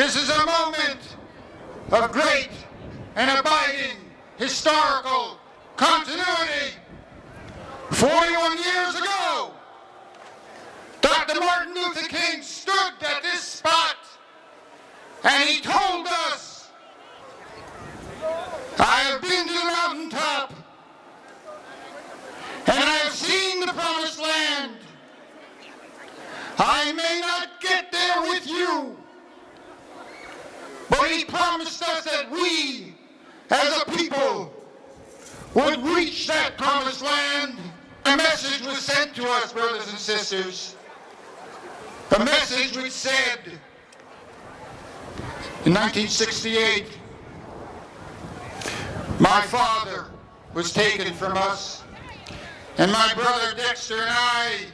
This is a moment of great and abiding historical continuity. 41 years ago, Dr. Martin Luther King stood at this spot and he told us, I have been to the mountaintop and I have seen the promised land. I may not get there with you, but he promised us that we, as a people, would reach that promised land. A message was sent to us, brothers and sisters. A message which said, in 1968, my father was taken from us, and my brother Dexter and I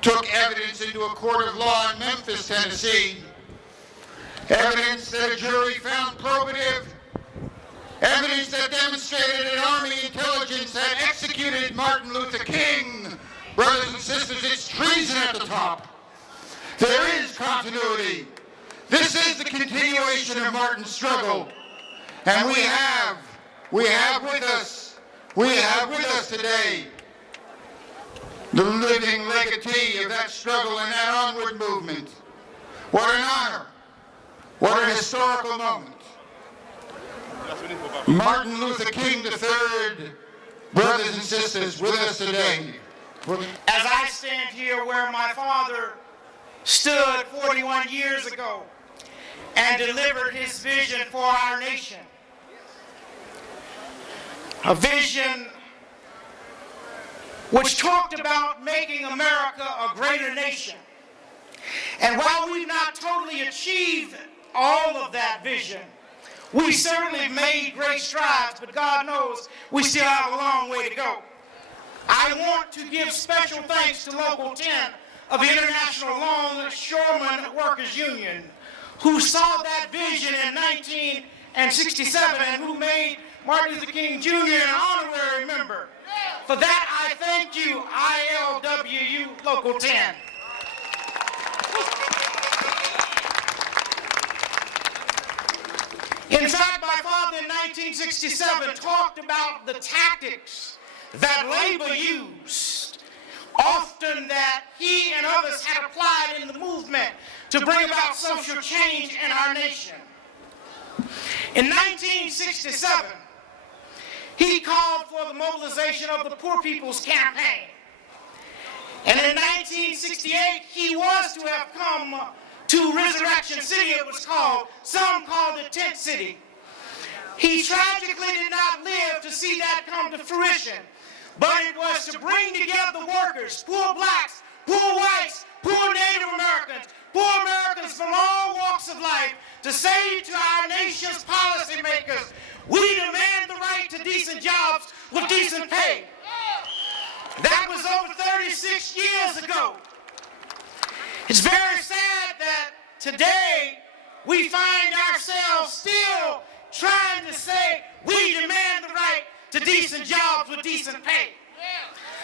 took evidence into a court of law in Memphis, Tennessee. Evidence that a jury found probative. Evidence that demonstrated that Army intelligence had executed Martin Luther King. Brothers and sisters, it's treason at the top. There is continuity. This is the continuation of Martin's struggle. And we have with us today the living legatee of that struggle and that onward movement. What an honor. What a historical moment. Martin Luther King III, brothers and sisters, with us today. As I stand here where my father stood 41 years ago and delivered his vision for our nation, a vision which talked about making America a greater nation. And while we've not totally achieved all of that vision, we certainly made great strides, but God knows we still have a long way to go. I want to give special thanks to Local 10 of the International Longshoremen Workers Union, who saw that vision in 1967 and who made Martin Luther King Jr. an honorary member. For that, I thank you, ILWU Local 10. In fact, my father in 1967 talked about the tactics that labor used, often that he and others had applied in the movement to bring about social change in our nation. In 1967, he called for the mobilization of the Poor People's Campaign. And in 1968, he was to have come to Resurrection City, it was called. Some called it Tent City. He tragically did not live to see that come to fruition, but it was to bring together the workers, poor blacks, poor whites, poor Native Americans, poor Americans from all walks of life, to say to our nation's policymakers, we demand the right to decent jobs with decent pay. That was over 36 years ago. It's very sad that today we find ourselves still trying to say we demand the right to decent jobs with decent pay.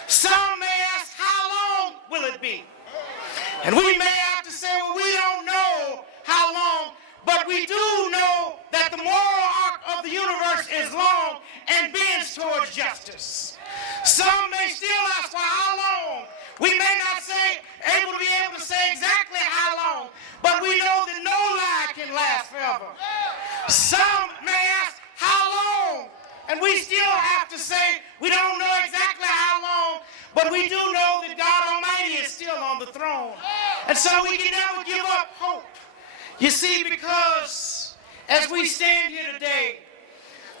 Some may ask, how long will it be? And we may have to say, well, we don't know how long, but we do know that the moral arc of the universe is long and bends towards justice. Some may still ask for how long. We may not be able to say exactly how long, but we know that no lie can last forever. Some may ask how long, and we still have to say we don't know exactly how long, but we do know that God Almighty is still on the throne. And so we can never give up hope. You see, because as we stand here today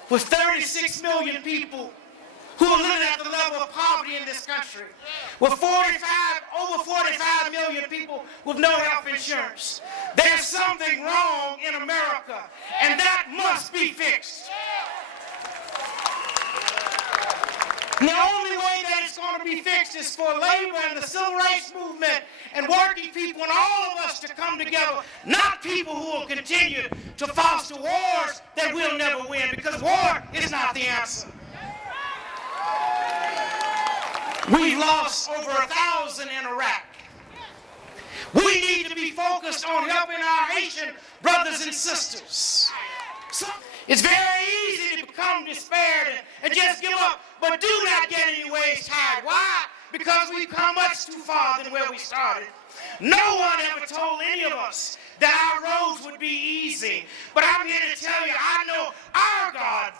with 36 million people who are living at the level of poverty in this country, with over 45 million people with no health insurance, there's something wrong in America, and that must be fixed. And the only way that it's going to be fixed is for labor and the civil rights movement and working people and all of us to come together, not people who will continue to foster wars that we'll never win, because war is not the answer. We've lost over 1,000 in Iraq. We need to be focused on helping our Haitian brothers and sisters. So it's very easy to become despaired and just give up, but do not get in your ways tired. Why? Because we've come much too far than where we started. No one ever told any of us that our roads would be easy. But I'm here to tell you, I know our God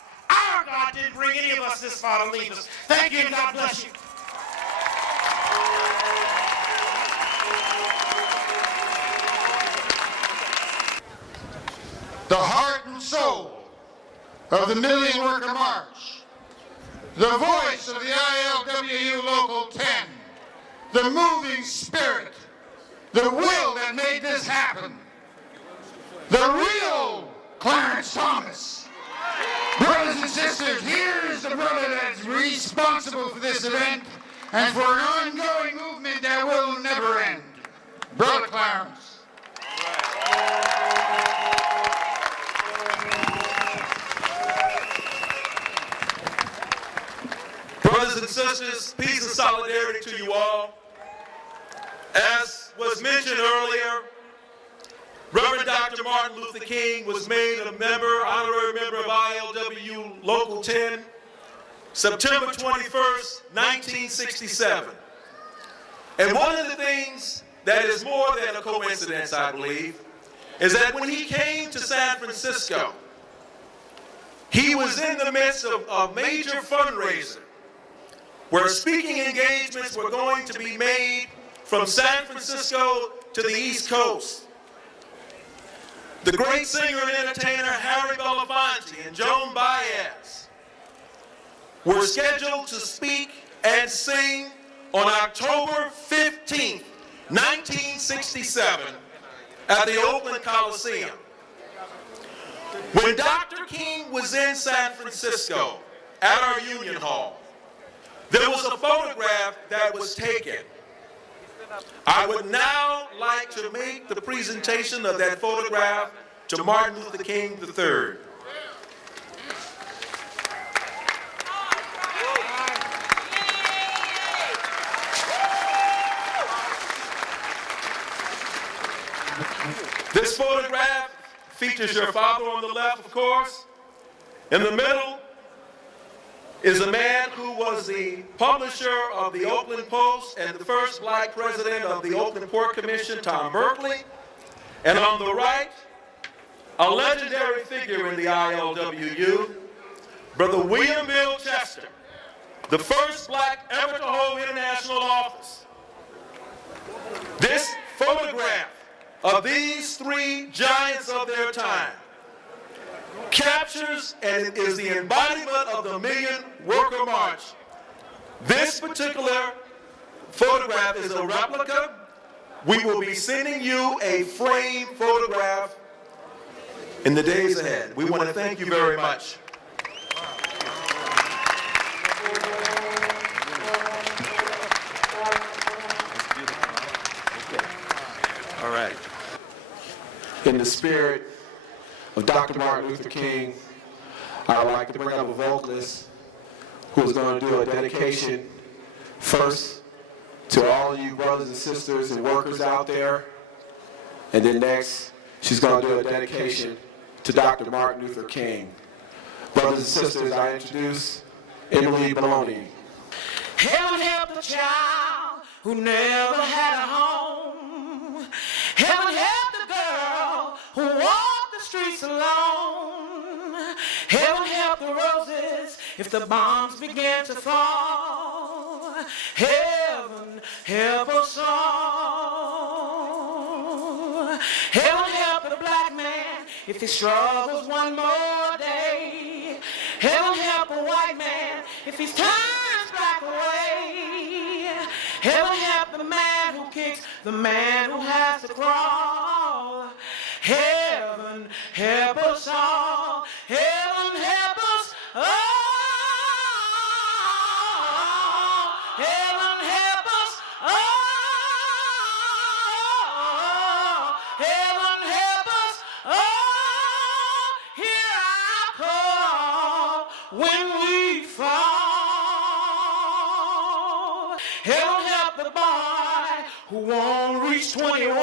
didn't bring any of us this far to leave us. Thank you and God bless you. The heart and soul of the Million Worker March, the voice of the ILWU Local 10, the moving spirit, the will that made this happen, the real Clarence Thomas. Brothers and sisters, here is the brother that's responsible for this event and for an ongoing movement that will never end. Brother Clarence. Brothers and sisters, peace and solidarity to you all. As was mentioned earlier, Reverend Dr. Martin Luther King was made a honorary member of ILWU Local 10, September 21st, 1967. And one of the things that is more than a coincidence, I believe, is that when he came to San Francisco, he was in the midst of a major fundraiser where speaking engagements were going to be made from San Francisco to the East Coast. The great singer and entertainer Harry Belafonte and Joan Baez were scheduled to speak and sing on October 15th, 1967 at the Oakland Coliseum. When Dr. King was in San Francisco at our Union Hall, there was a photograph that was taken. I would now like to make the presentation of that photograph to Martin Luther King III. This photograph features your father on the left, of course. In the middle is a man who was the publisher of the Oakland Post and the first black president of the Oakland Port Commission, Tom Berkeley. And on the right, a legendary figure in the ILWU, Brother William Bill Chester, the first black ever to hold international office. This photograph of these three giants of their time captures and is the embodiment of the Million Worker March. This particular photograph is a replica. We will be sending you a framed photograph in the days ahead. We want to thank you very much. All right. In the spirit of Dr. Martin Luther King, I would like to bring up a vocalist who is going to do a dedication first to all of you brothers and sisters and workers out there, and then next she's going to do a dedication to Dr. Martin Luther King. Brothers and sisters, I introduce Emily Balogna. Heaven help the child who never had a home. Heaven help the girl who walked the streets alone. Heaven help the roses if the bombs began to fall. Heaven help us all. Heaven help the black man if he struggles one more day. Heaven help a white man if he turns back away. Heaven help the man who kicks the man who has to crawl. Heaven help us all. Heaven help us all. Heaven help us all. Heaven help us all. Hear our call when we fall. Heaven help the boy who who won't reach 21.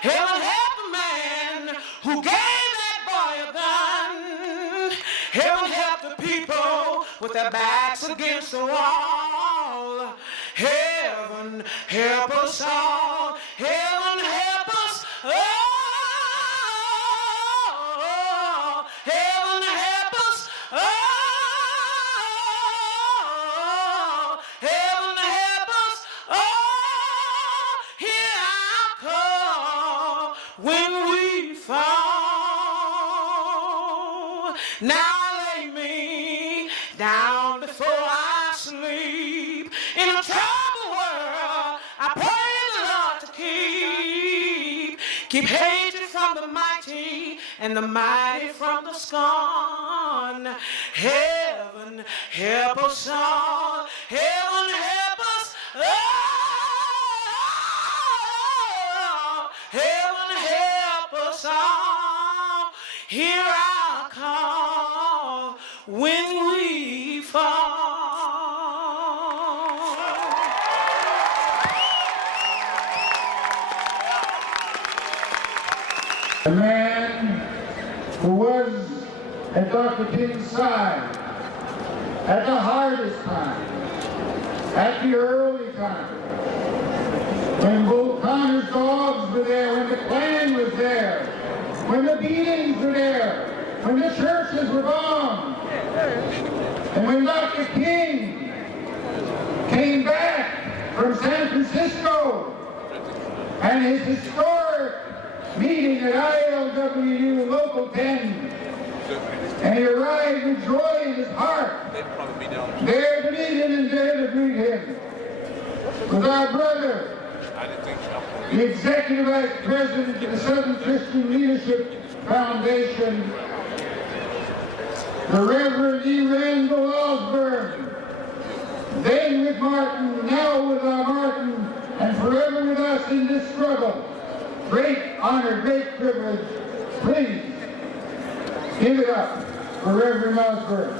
Heaven help the man who gave that boy a gun. Heaven help the people with their backs against the wall. Heaven help us all. Heaven help us all. Heaven help us all. Heaven help us all. Hear our call when we fall. Now lay me down before I sleep. In a troubled world, I pray the Lord to keep hatred from the mighty and the mighty from the scorn. Heaven help us all. Heaven help us all. Heaven help us all. Hear our call when we fall. The man who was at Dr. King's side at the hardest time, at the early time, when Bull Connor's dogs were there, when the Klan was there, when the beatings were there, when the churches were bombed, and when Dr. King came back from San Francisco and his historic meeting at ILWU Local 10, and he arrived with joy in his heart, there to meet him and there to greet him, was our brother, the Executive Vice President of the Southern Christian Leadership Foundation, the Reverend E. Randall Osborne, then with Martin, now with our Martin, and forever with us in this struggle. Great honor, great privilege. Please give it up for Reverend Osborne.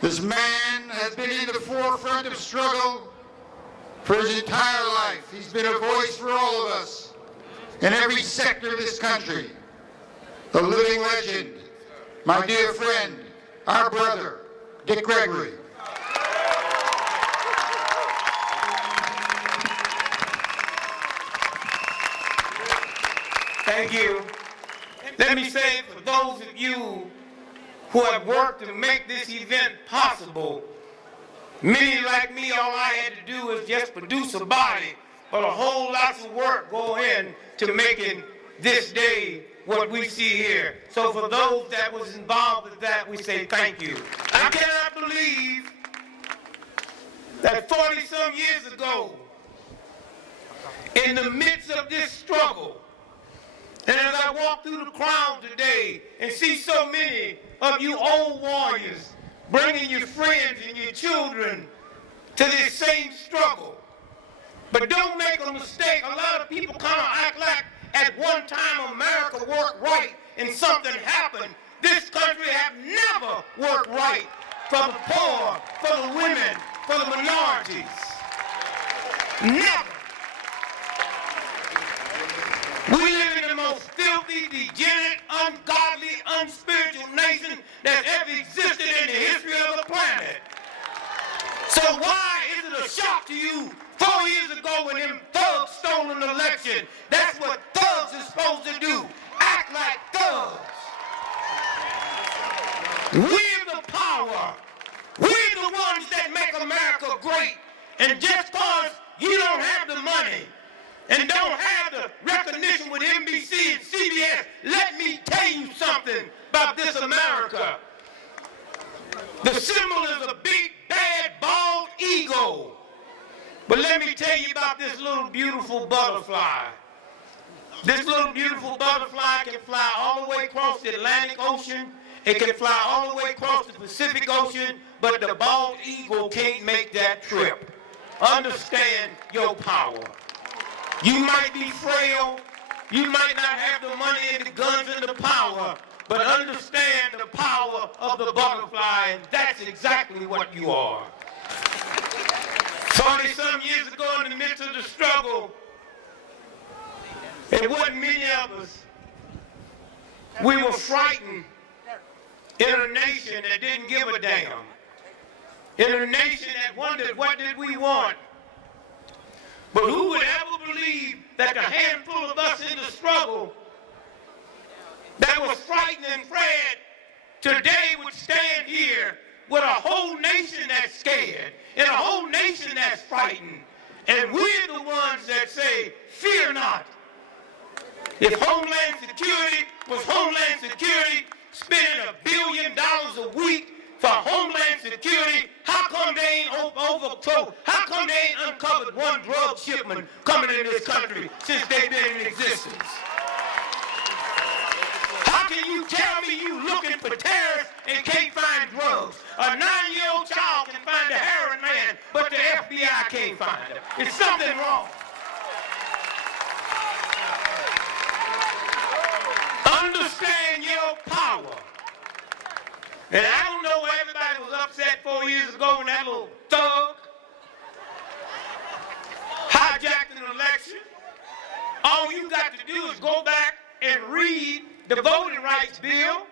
This man has been in the forefront of struggle for his entire life. He's been a voice for all of us in every sector of this country. The living legend, my dear friend, our brother, Dick Gregory. Thank you. Let me say, for those of you who have worked to make this event possible, many like me, all I had to do is just produce a body, but a whole lot of work go in to making this day what we see here. So for those that was involved with that, we say thank you. I cannot believe that 40-some years ago, in the midst of this struggle, and as I walk through the crowd today and see so many of you old warriors bringing your friends and your children to this same struggle. But don't make a mistake. A lot of people kind of act like at one time America worked right and something happened. This country have never worked right for the poor, for the women, for the minorities. Never. We live in the most filthy, degenerate, ungodly, unspiritual nation that ever existed in the history of the planet. So why is it a shock to you 4 years ago when them thugs stole an election? That's what thugs are supposed to do, act like thugs. We're the power. We're the ones that make America great. And just because you don't have the money and don't have the recognition with NBC and CBS, let me tell you something about this America. The symbol is a big, bad, bald eagle. But let me tell you about this little beautiful butterfly. This little beautiful butterfly can fly all the way across the Atlantic Ocean. It can fly all the way across the Pacific Ocean, but the bald eagle can't make that trip. Understand your power. You might be frail, You might not have the money and the guns and the power, but understand the power of the butterfly, and that's exactly what you are. 40-some years ago, in the midst of the struggle, it wasn't many of us. We were frightened in a nation that didn't give a damn. In a nation that wondered, what did we want? But who would ever believe that the handful of us in the struggle that was frightened and afraid today would stand here with a whole nation that's scared and a whole nation that's frightened. And we're the ones that say, fear not. If Homeland Security was Homeland Security, spending $1 billion a week for Homeland Security, how come they ain't how come they ain't uncovered one drug shipment coming in this country since they've been in existence? How can you tell me you looking for terrorists and can't find drugs? A 9-year-old child can find a heroin man, but the FBI can't find him. It's something wrong. Understand your power. And I don't know why everybody was upset 4 years ago when that little thug hijacked an election. All you got to do is go back and read the voting rights bill.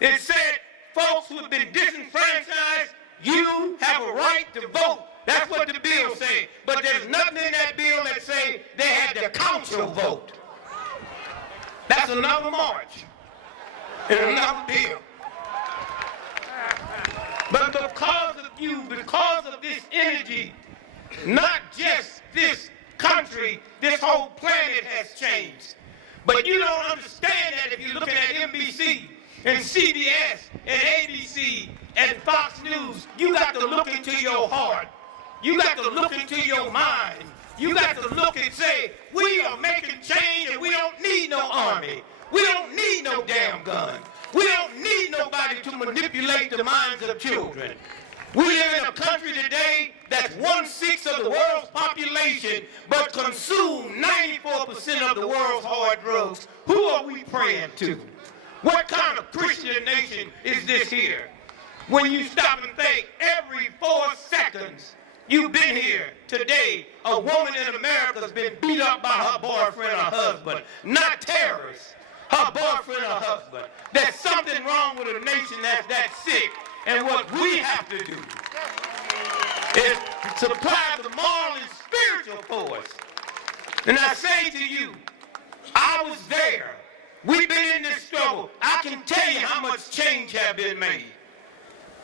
It said, folks who have been disenfranchised, you have a right to vote. That's what the bill said. But there's nothing in that bill that say they had to count your vote. That's another march and another bill. But because of you, because of this energy, not just this country, this whole planet has changed. But you don't understand that if you're looking at NBC and CBS and ABC and Fox News. You got to look into your heart. You got to look into your mind. You got to look and say, we are making change and we don't need no army. We don't need no damn gun. We don't need nobody to manipulate the minds of children. We live in a country today that's 1/6 of the world's population, but consume 94% of the world's hard drugs. Who are we praying to? What kind of Christian nation is this here? When you stop and think, every 4 seconds you've been here today, a woman in America has been beat up by her boyfriend or husband, not terrorists. Her boyfriend or husband. There's something wrong with a nation that's that sick. And what we have to do is supply the moral and spiritual force. And I say to you, I was there. We've been in this struggle. I can tell you how much change has been made.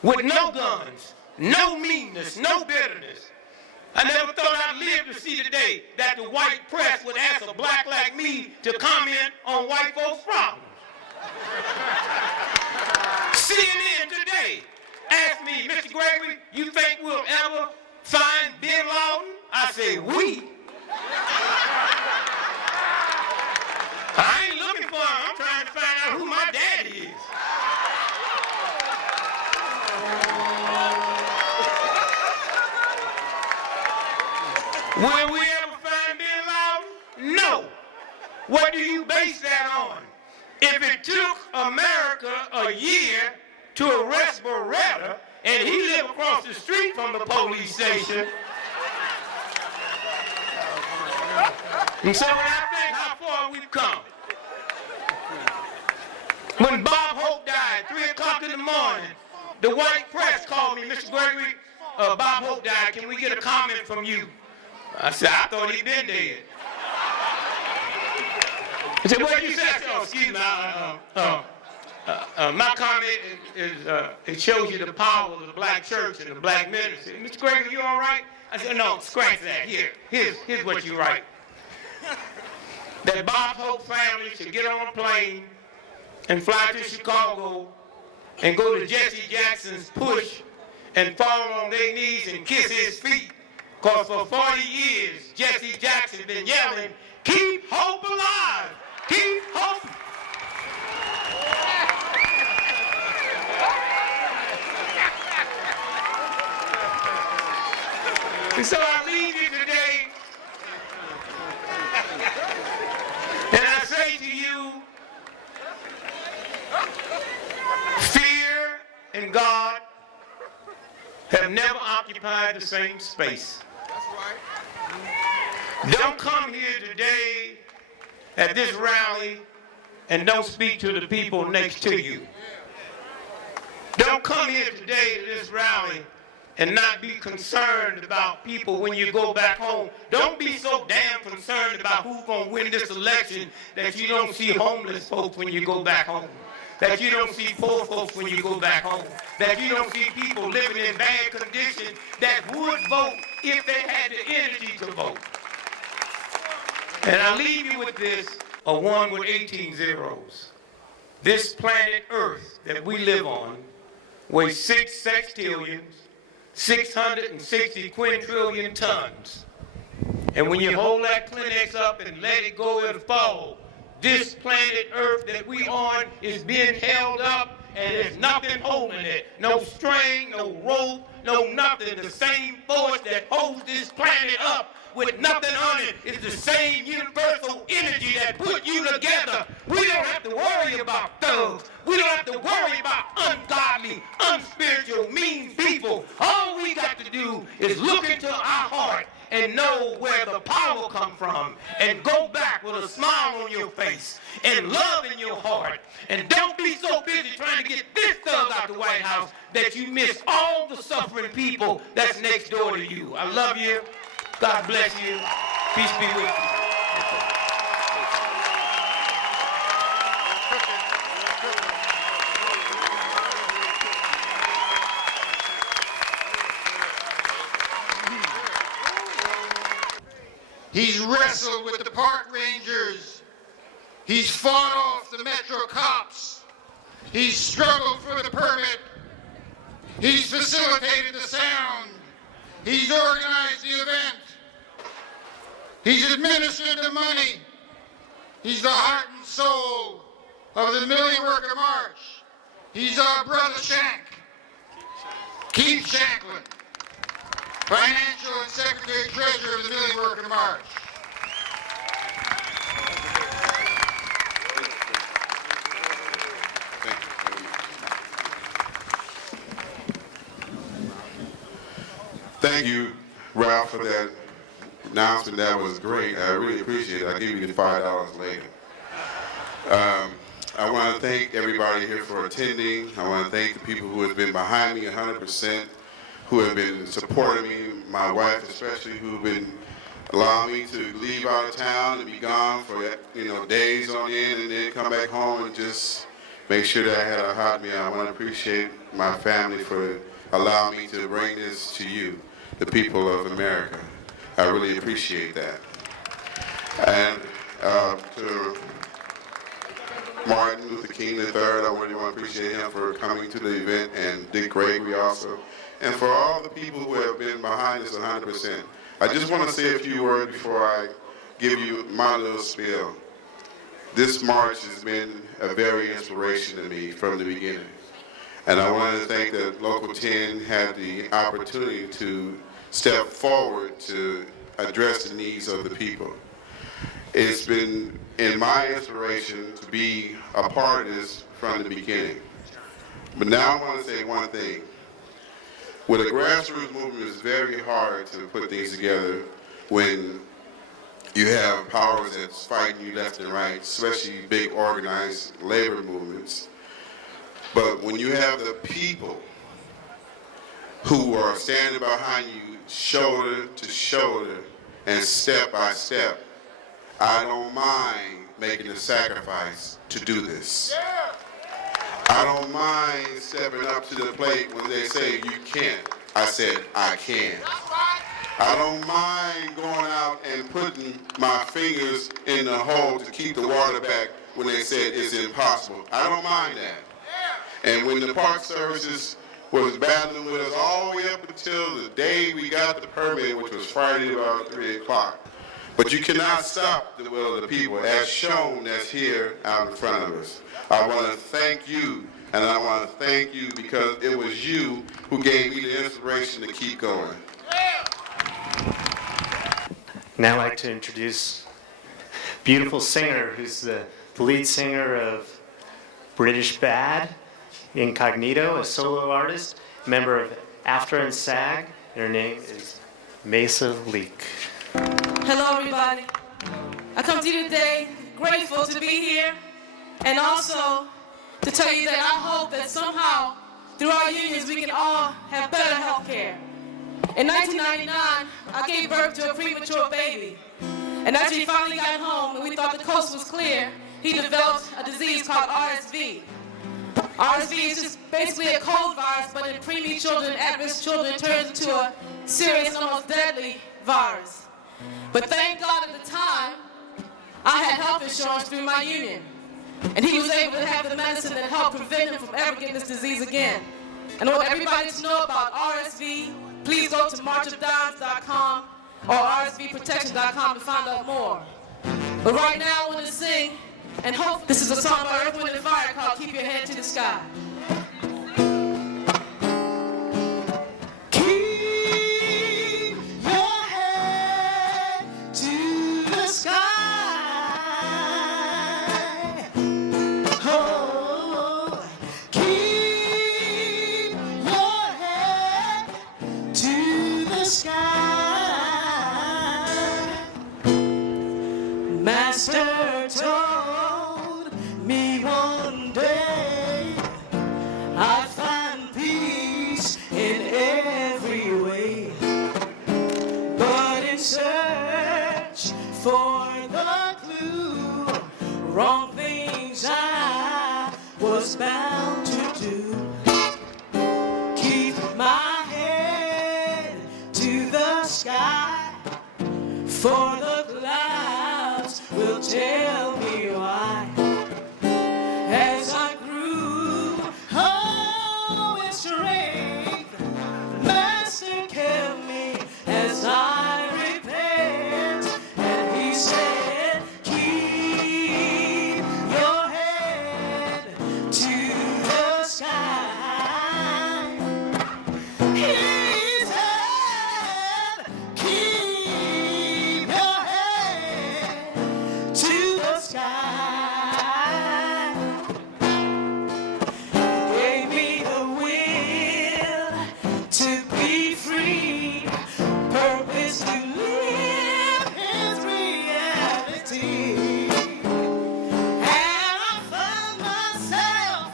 With no guns, no meanness, no bitterness. I never thought I'd live to see the day that the white press would ask a black like me to comment on white folks' problems. CNN today asked me, Mr. Gregory, you think we'll ever find Bin Laden? I say, we? I ain't looking for him. I'm trying to find out who my daddy is. Will we ever find Bin Laden? No. What do you base that on? If it took America a year to arrest Beretta, and he lived across the street from the police station, and so when I think how far we've come, when Bob Hope died, 3 o'clock in the morning, the white press called me, Mr. Gregory, Bob Hope died, can we get a comment from you? I said, I thought he'd been dead. He said, what did you say? I said, oh, excuse me, my comment is it shows you the power of the black church and the black ministry. Mr. Gregory, you all right? I said, no, scratch that. Here's what you write. That Bob Hope family should get on a plane and fly to Chicago and go to Jesse Jackson's push and fall on their knees and kiss his feet. Because for 40 years, Jesse Jackson been yelling, keep hope alive, keep hope. And so I leave you today have never occupied the same space. Don't come here today at this rally and don't speak to the people next to you. Don't come here today to this rally and not be concerned about people when you go back home. Don't be so damn concerned about who's going to win this election that you don't see homeless folks when you go back home. That you don't see poor folks when you go back home. That you don't see people living in bad conditions that would vote if they had the energy to vote. And I leave you with this, a 1 with 18 zeros. This planet Earth that we live on weighs 6 sextillions, 660 quintillion tons. And when you hold that Kleenex up and let it go, it'll fall. This planet Earth that we on is being held up, and there's nothing holding it. No string, no rope, no nothing. The same force that holds this planet up with nothing on it is the same universal energy that put you together. We don't have to worry about thugs. We don't have to worry about ungodly, unspiritual, mean people. All we got to do is look into our heart and know where the power comes from, and go back with a smile on your face and love in your heart. And don't be so busy trying to get this thug out the White House that you miss all the suffering people that's next door to you. I love you. God bless you. Peace be with you. He's wrestled with the park rangers. He's fought off the Metro cops. He's struggled for the permit. He's facilitated the sound. He's organized the event. He's administered the money. He's the heart and soul of the Million Worker March. He's our brother Keith Shanklin, Financial and Secretary Treasurer of the Million Worker March. Thank you, Ralph, for that announcement. That was great. I really appreciate it. I'll give you the $5 later. I want to thank everybody here for attending. I want to thank the people who have been behind me 100%, who have been supporting me, my wife especially, who have been allowing me to leave out of town and be gone for days on end and then come back home and just make sure that I had a hot meal. I want to appreciate my family for allowing me to bring this to you, the people of America. I really appreciate that. And to Martin Luther King III, I really want to appreciate him for coming to the event, and Dick Gregory also, and for all the people who have been behind this 100%. I just want to say a few words before I give you my little spiel. This march has been a very inspiration to me from the beginning. And I want to thank that Local 10 had the opportunity to step forward to address the needs of the people. It's been in my inspiration to be a part of this from the beginning. But now I want to say one thing. With a grassroots movement, it's very hard to put things together when you have powers that's fighting you left and right, especially big organized labor movements. But when you have the people who are standing behind you shoulder to shoulder and step by step, I don't mind making the sacrifice to do this. I don't mind stepping up to the plate when they say you can't. I said I can. I don't mind going out and putting my fingers in the hole to keep the water back when they said it's impossible. I don't mind that. And when the Park Services was battling with us all the way up until the day we got the permit, which was Friday about 3 o'clock. But you cannot stop the will of the people, as shown that's here out in front of us. I want to thank you, and I want to thank you because it was you who gave me the inspiration to keep going. Now I'd like to introduce a beautiful singer who's the lead singer of British Bad, Incognito, a solo artist, member of AFTRA and SAG. Her name is Masa Link. Hello, everybody. I come to you today grateful to be here and also to tell you that I hope that somehow through our unions we can all have better health care. In 1999, I gave birth to a premature baby. And after he finally got home and we thought the coast was clear, he developed a disease called RSV. RSV is just basically a cold virus, but in preemie children, at-risk children, it turns into a serious, almost deadly virus. But thank God at the time, I had health insurance through my union. And he was able to have the medicine that helped prevent him from ever getting this disease again. And I want everybody to know about RSV. Please go to marchofdimes.com or rsvprotection.com to find out more. But right now I want to sing and hope this is a song by Earth, Wind, and Fire called Keep Your Head to the Sky. Keep your head to the sky. Oh, keep your head to the sky. Master told me one day I'd find peace in every way, but in search for the clue, wrong things I was bound to do. Keep my head to the sky, for the clouds will tell me why. As I grew in strength, Master kept me as I repent. And he said, keep your head to the sky. He said, keep your head to the sky. Gave me the will to be free, purpose to live his reality. And I found myself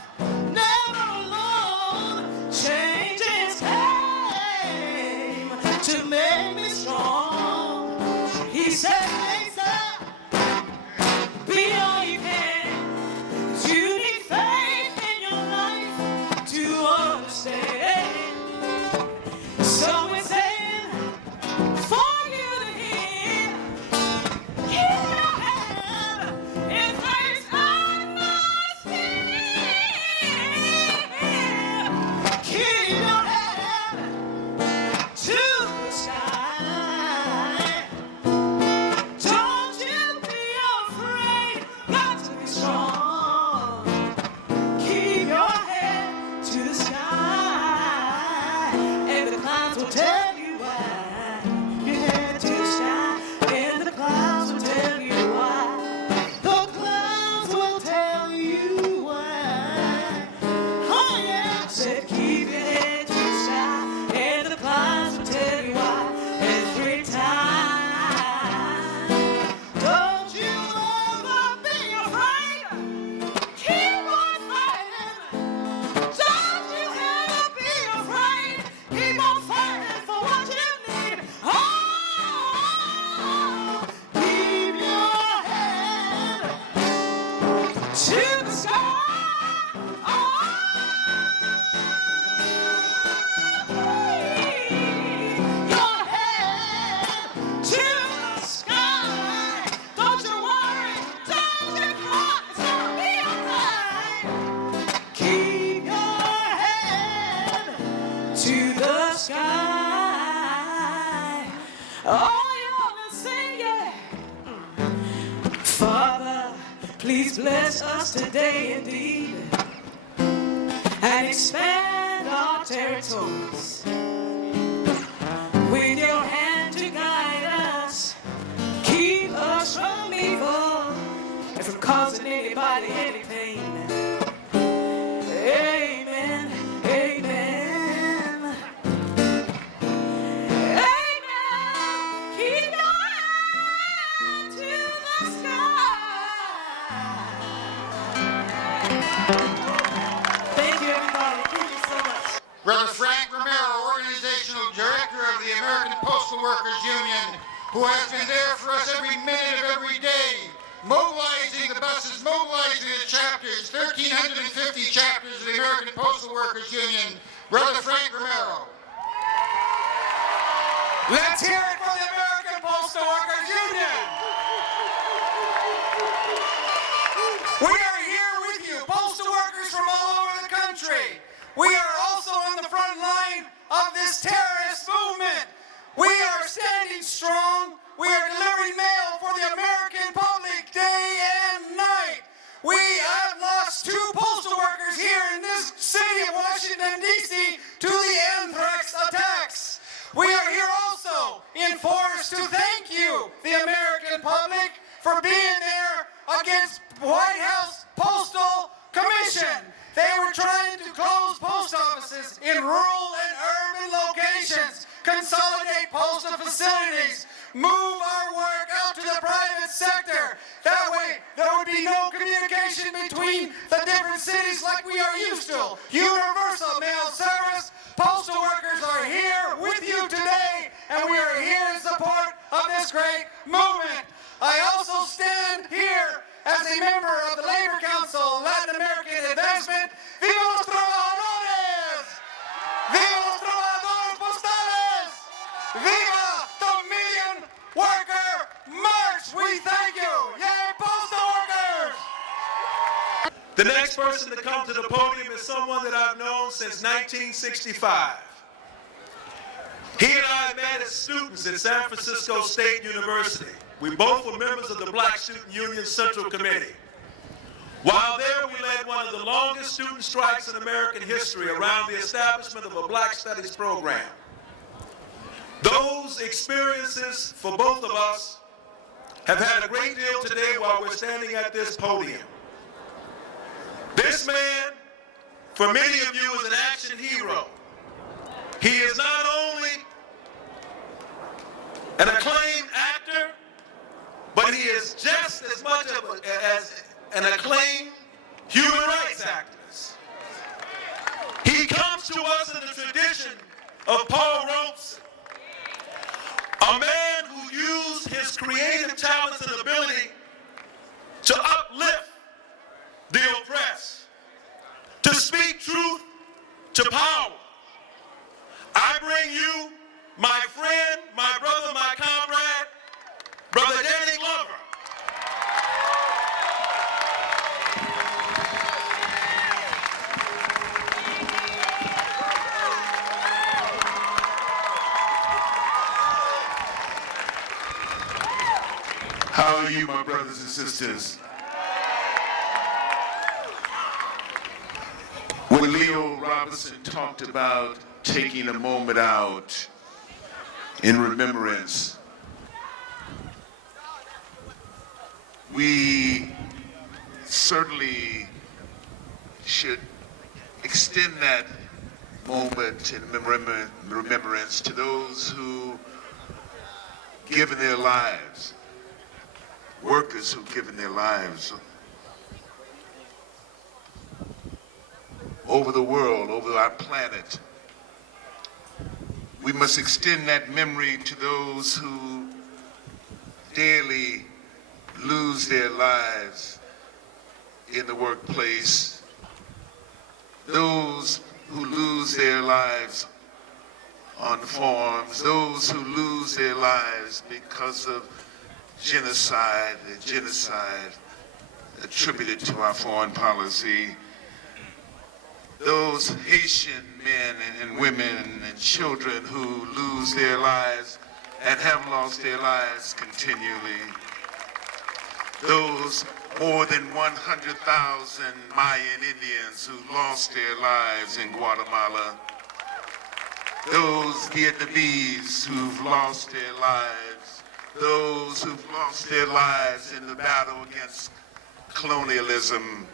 never alone. Changes came to make me strong. He said, be all you can, 'cause you need faith in your life to understand. So it's saying for you to hear, keep your head in place understand. Keep your head to the sky. Don't you be afraid, got to be strong. Keep your head to the sky, and the clouds will tell you why. Your head to the sky, and the clouds will tell you why. The clouds will tell you why. Oh yeah, said keep your head to the sky, and the clouds will tell you why. Every time. Don't you ever be afraid. Keep on fighting. Don't you ever be afraid. Keep on fighting for what you need. Oh, keep your head to the sky. Oh, keep your head to the sky. Don't you worry, don't you cry, it's gonna be alright. Keep your head to the sky. Oh, you wanna sing it? Father, please bless us today indeed, and expand our territories. With your hand to guide us, keep us from evil and from causing anybody any pain. Amen, amen. Workers Union, who has been there for us every minute of every day, mobilizing the buses, mobilizing the chapters, 1,350 chapters of the American Postal Workers Union, Brother Frank Romero. Let's hear it for the American Postal Workers Union. We are here with you, postal workers from all over the country. We are also on the front line of this terrorist movement. We are standing strong. We are delivering mail for the American public day and night. We have lost 2 postal workers here in this city of Washington, D.C. to the anthrax attacks. We are here also in force to thank you, the American public, for being there against White House Postal Commission. They were trying to close post offices in rural and urban locations, consolidate postal facilities, move our work out to the private sector. That way, there would be no communication between the different cities like we are used to. Universal mail service. Postal workers are here with you today, and we are here in support of this great movement. I also stand here as a member of the Labor Council Latin American Advancement. ¡Viva los trabajadores! ¡Viva los trabajadores postales! ¡Viva the Million Worker March! We thank you! Yay, postal workers! The next person to come to the podium is someone that I've known since 1965. He and I met as students at San Francisco State University. We both were members of the Black Student Union Central Committee. While there, we led one of the longest student strikes in American history around the establishment of a Black Studies program. Those experiences for both of us have had a great deal today while we're standing at this podium. This man, for many of you, is an action hero. He is not only an acclaimed actor, but he is just as much as an acclaimed human rights activist. He comes to us in the tradition of Paul Robeson, a man who used his creative talents and ability to uplift the oppressed, to speak truth to power. I bring you my friend, my brother, my comrade, Brother Danny Glover. How are you, my brothers and sisters? When Leo Robinson talked about taking a moment out in remembrance, we certainly should extend that moment in remembrance to those who given their lives, workers who've given their lives over the world, over our planet. We must extend that memory to those who daily lose their lives in the workplace, those who lose their lives on farms, those who lose their lives because of genocide attributed to our foreign policy, those Haitian men and women and children who lose their lives and have lost their lives continually, those more than 100,000 Mayan Indians who lost their lives in Guatemala, those Vietnamese who've lost their lives, those who've lost their lives in the battle against colonialism.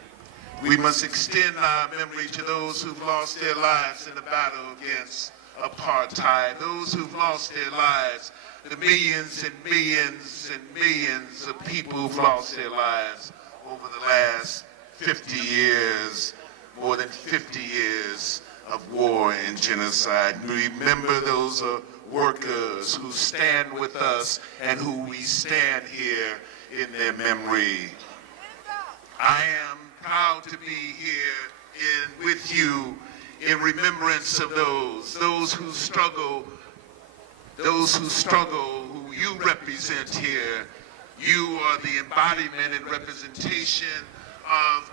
We must extend our memory to those who've lost their lives in the battle against apartheid, those who've lost their lives, the millions and millions and millions of people who've lost their lives over the last 50 years, more than 50 years of war and genocide. Remember those workers who stand with us and who we stand here in their memory. I am proud to be here with you in remembrance of those who struggle, who you represent here. You are the embodiment and representation of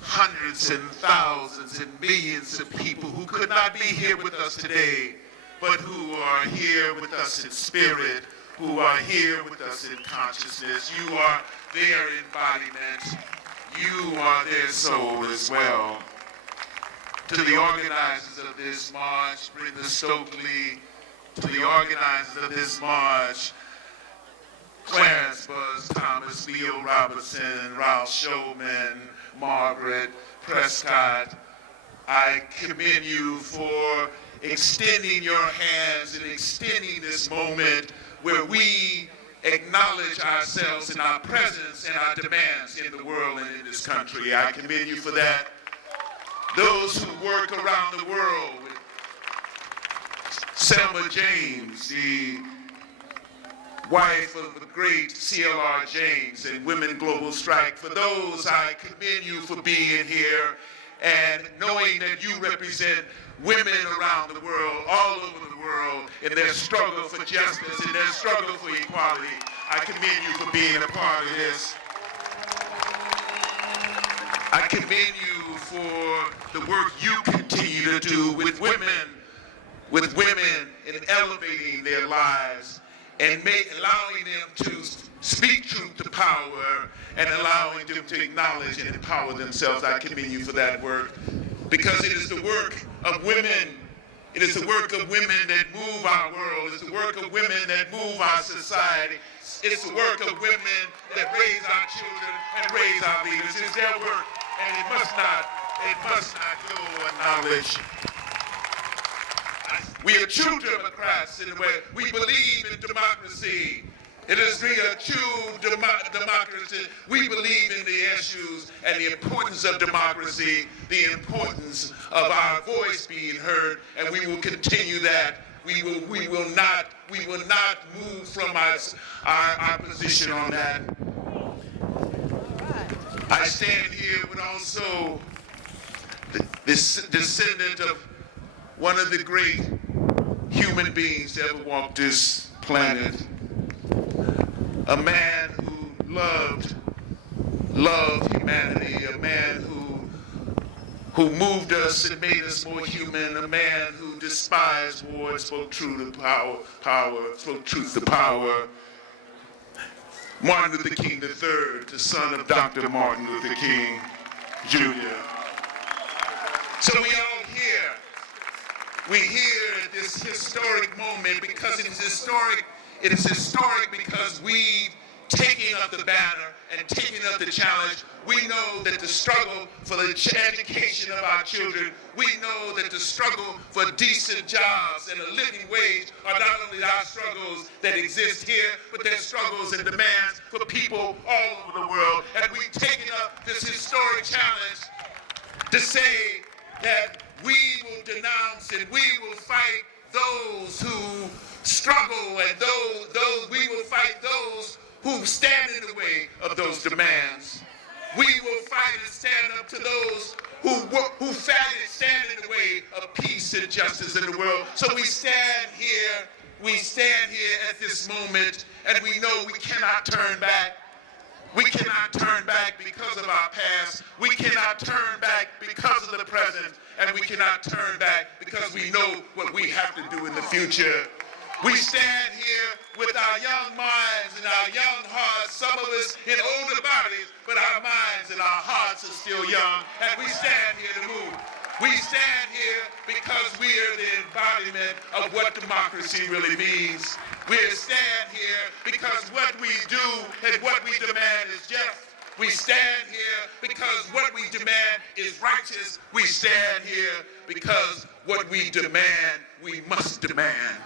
hundreds and thousands and millions of people who could not be here with us today, but who are here with us in spirit, who are here with us in consciousness. You are their embodiment. You are their soul as well. To the organizers of this march, Brenda Stokely, to the organizers of this march, Clarence Thomas, Leo Robertson, Ralph Schoenman, Margaret Prescod, I commend you for extending your hands and extending this moment where we acknowledge ourselves and our presence and our demands in the world and in this country. I commend you for that. Those who work around the world, Selma James, the wife of the great C.L.R. James and Women Global Strike, for those I commend you for being here and knowing that you represent women around the world, all over the world, in their struggle for justice, in their struggle for equality. I commend you for being a part of this. I commend you for the work you continue to do with women in elevating their lives and allowing them to speak truth to power and allowing them to acknowledge and empower themselves. I commend you for that work, because it is the work of women. It is the work of women that move our world. It's the work of women that move our society. It's the work of women that raise our children and raise our leaders. It's their work, and it must not go unnoticed. We are true Democrats in a way. We believe in democracy. It is we are true democracy. We believe in the issues and the importance of democracy, the importance of our voice being heard, and we will continue that. We will not move from our position on that. I stand here with also this descendant of one of the great human beings to ever walk this planet. A man who loved humanity, a man who moved us and made us more human, a man who despised war and spoke truth to power. Martin Luther King III, the son of Dr. Martin Luther King, Jr. So we all here. We're here at this historic moment because it is historic. It is historic because we've taken up the banner and taken up the challenge. We know that the struggle for the education of our children, we know that the struggle for decent jobs and a living wage are not only our struggles that exist here, but they're struggles and demands for people all over the world. And we've taken up this historic challenge to say that we will denounce and we will fight those who struggle, and we will fight those who stand in the way of those demands. We will fight and stand up to those who stand in the way of peace and justice in the world. So we stand here at this moment, and we know we cannot turn back. We cannot turn back because of our past. We cannot turn back because of the present. And we cannot turn back because we know what we have to do in the future. We stand here with our young minds and our young hearts, some of us in older bodies, but our minds and our hearts are still young, and we stand here to move. We stand here because we are the embodiment of what democracy really means. We stand here because what we do and what we demand is just. We stand here because what we demand is righteous. We stand here because what we demand, we must demand.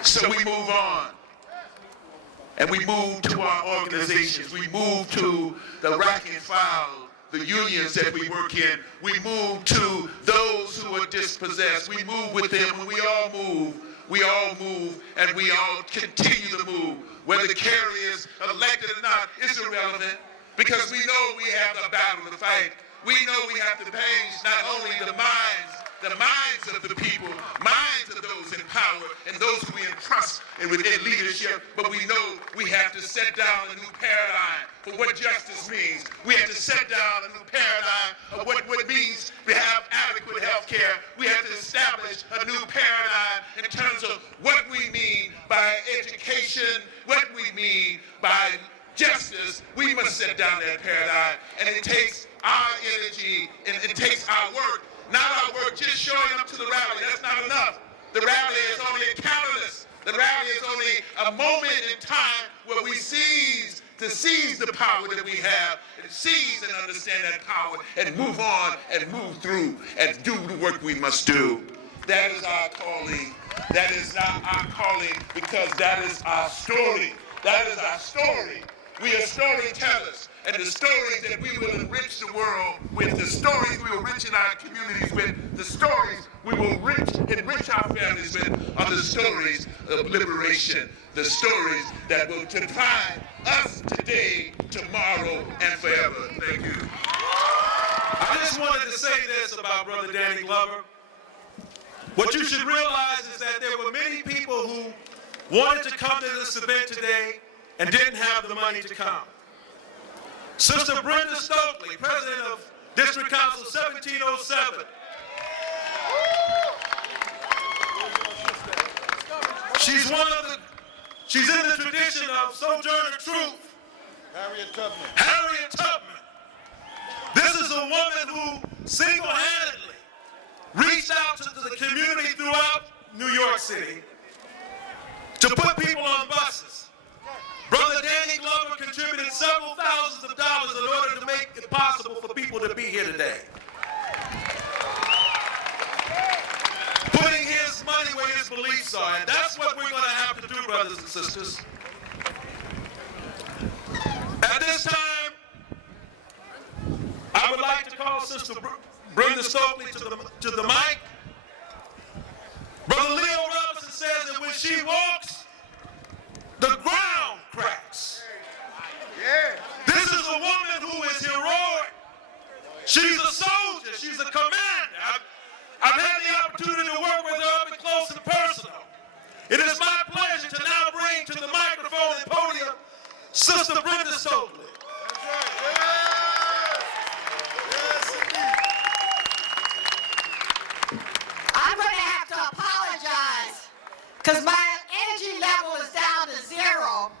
So we move on. And we move to our organizations. We move to the rank and file, the unions that we work in. We move to those who are dispossessed. We move with them, and we all move. We all move, and we all continue to move. Whether Kerry is elected or not is irrelevant, because we know we have a battle to fight. We know we have to change not only the minds of the people, minds of those in power, and those who we entrust within leadership, but we know we have to set down a new paradigm for what justice means. We have to set down a new paradigm of what it means to have adequate health care. We have to establish a new paradigm in terms of what we mean by education, what we mean by justice. We must set down that paradigm, and it takes our energy, and it takes our work. Not our work just showing up to the rally. That's not enough. The rally is only a catalyst. The rally is only a moment in time where we seize the power that we have, and seize and understand that power, and move on and move through and do the work we must do. That is our calling. That is not our calling, because that is our story. That is our story. We are storytellers. And the stories that we will enrich the world with, the stories we will enrich in our communities with, the stories we will enrich our families with, are the stories of liberation, the stories that will define us today, tomorrow, and forever. Thank you. I just wanted to say this about Brother Danny Glover. What you should realize is that there were many people who wanted to come to this event today and didn't have the money to come. Sister Brenda Stokely, President of District Council 1707. She's in the tradition of Sojourner Truth. Harriet Tubman. This is a woman who single-handedly reached out to the community throughout New York City to put people on buses. Brother Danny Glover contributed several thousands of dollars in order to make it possible for people to be here today. Putting his money where his beliefs are, and that's what we're going to have to do, brothers and sisters. At this time, I would like to call Sister Brenda Stokely to the mic. Brother Leo Robinson says that when she walks, the ground cracks. This is a woman who is heroic. She's a soldier. She's a commander. I've had the opportunity to work with her up and close and personal. It is my pleasure to now bring to the microphone and podium Sister Brenda Stokely. I'm going to have to apologize because my energy level is down to 0.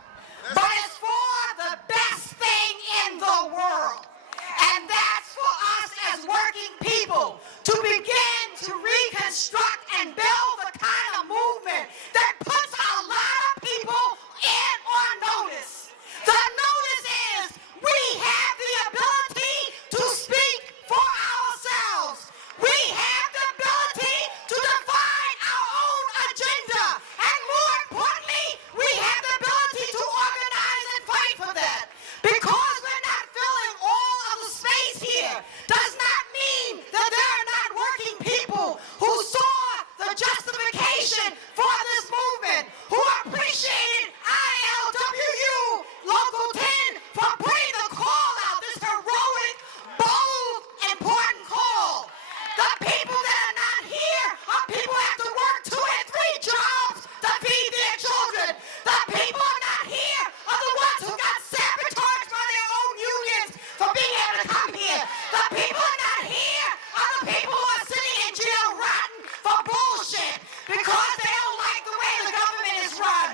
But it's for the best thing in the world. And that's for us as working people to begin to reconstruct and build the kind of movement that puts a lot of people in on notice. The notice is we have the ability to speak for ourselves. We have the ability to define our own agenda. And more importantly, we have the ability to organize and fight for that. Because we're not filling all of the space here does not mean that there are not working people who saw the justification for this movement, who appreciated ILWU Local 10 for putting the call out, this heroic, bold, important call. The people that are not here are people who have to work 2 and 3 jobs to feed their children. The people who are not here are the ones who got sabotaged by their own unions for being able to come here. The people who are not here are the people who are sitting in jail rotten for bullshit because they don't like the way the government is run.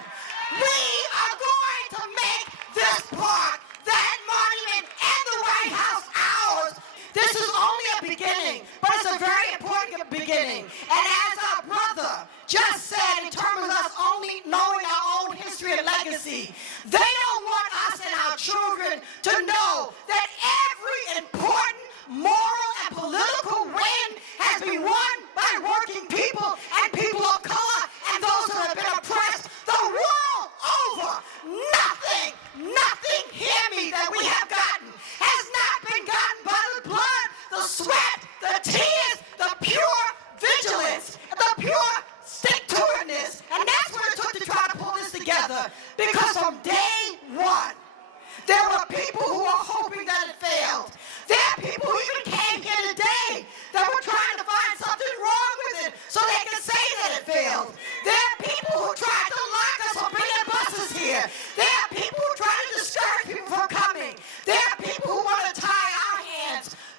We are going to make this park, that monument, and the White House ours. This is only a beginning, but it's a very important beginning. And as our brother just said, in terms of us only knowing our own history and legacy, they don't want us and our children to know that every important moral and political win has been won by working people and people of color and those who have been oppressed the world over. Nothing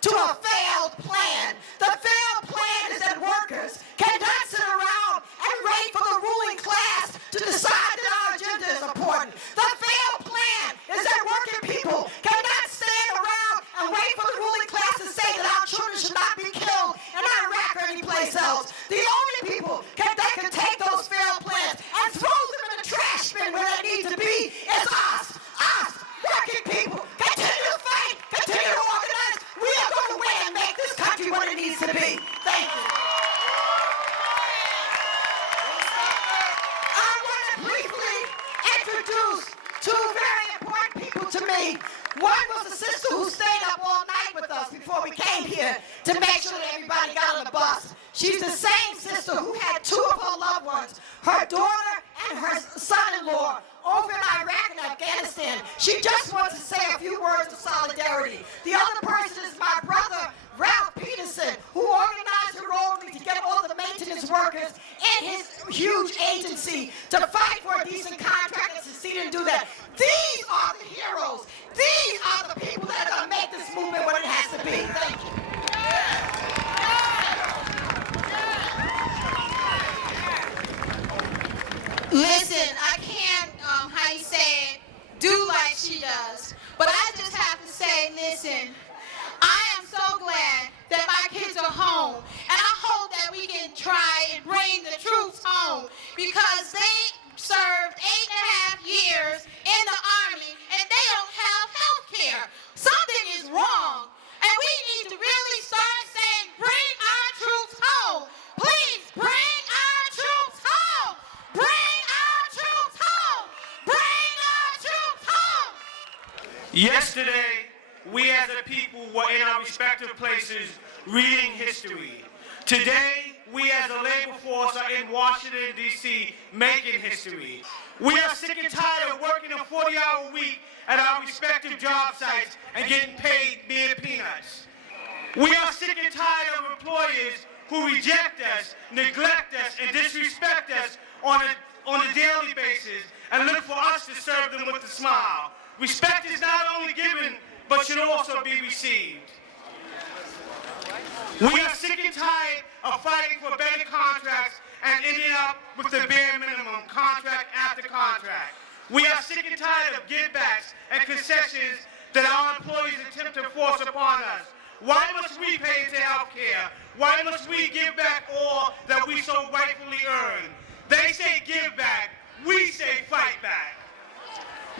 to a failed plan. The failed plan is that workers cannot sit around and wait for the ruling class to decide that our agenda is important. The failed plan is that working people cannot stand around and wait for the ruling class to say that our children should not be killed in Iraq or anyplace else. The only people that can take those failed plans and throw them in the trash bin where they need to be is us. Us, working people. Continue to fight. Continue to organize. We are going to win and make this country what it needs to be. Thank you. I want to briefly introduce two very important people to me. One was a sister who stayed up all night with us before we came here to make sure that everybody got on the bus. She's the same sister who had two of her loved ones, her daughter and her son-in-law, over in Iraq and Afghanistan. She just wants to say a few words of solidarity. The other person is my brother, Ralph Petersen, who organized heroically to get all the maintenance workers in his huge agency to fight for a decent contract and succeed in do that. These are the heroes. These are the people that are going to make this movement what it has to be. Thank you. Listen, I can't, how you say it, do like she does. But I just have to say, listen, I am so glad that my kids are home. And I hope that we can try and bring the troops home because they served 8.5 years in the Army and they don't have health care. Something is wrong. And we need to really start saying, bring our troops home. Please bring our troops home. Bring our troops home. Bring our troops home. Yesterday, we as a people were in our respective places reading history. Today, we as a labor force are in Washington, D.C. making history. We are sick and tired of working a 40-hour week at our respective job sites and getting paid mere peanuts. We are sick and tired of employers who reject us, neglect us, and disrespect us on a daily basis and look for us to serve them with a smile. Respect is not only given, but should also be received. We are sick and tired of fighting for better contracts and ending up with the bare minimum, contract after contract. We are sick and tired of givebacks and concessions that our employees attempt to force upon us. Why must we pay into health care? Why must we give back all that we so rightfully earn? They say give back, we say fight back.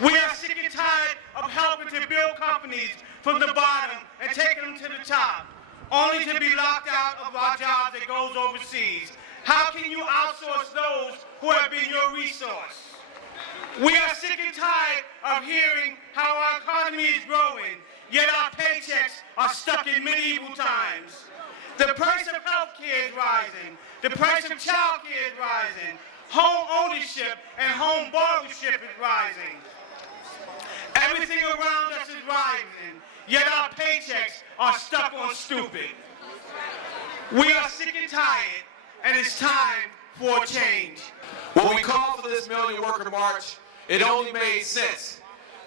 We are sick and tired of helping to build companies from the bottom and taking them to the top, only to be locked out of our jobs that goes overseas. How can you outsource those who have been your resource? We are sick and tired of hearing how our economy is growing, yet our paychecks are stuck in medieval times. The price of health care is rising. The price of child care is rising. Home ownership and home borrowership is rising. Everything around us is rising, yet our paychecks are stuck on stupid. We are sick and tired, and it's time for a change. When we called for this Million Worker March, it only made sense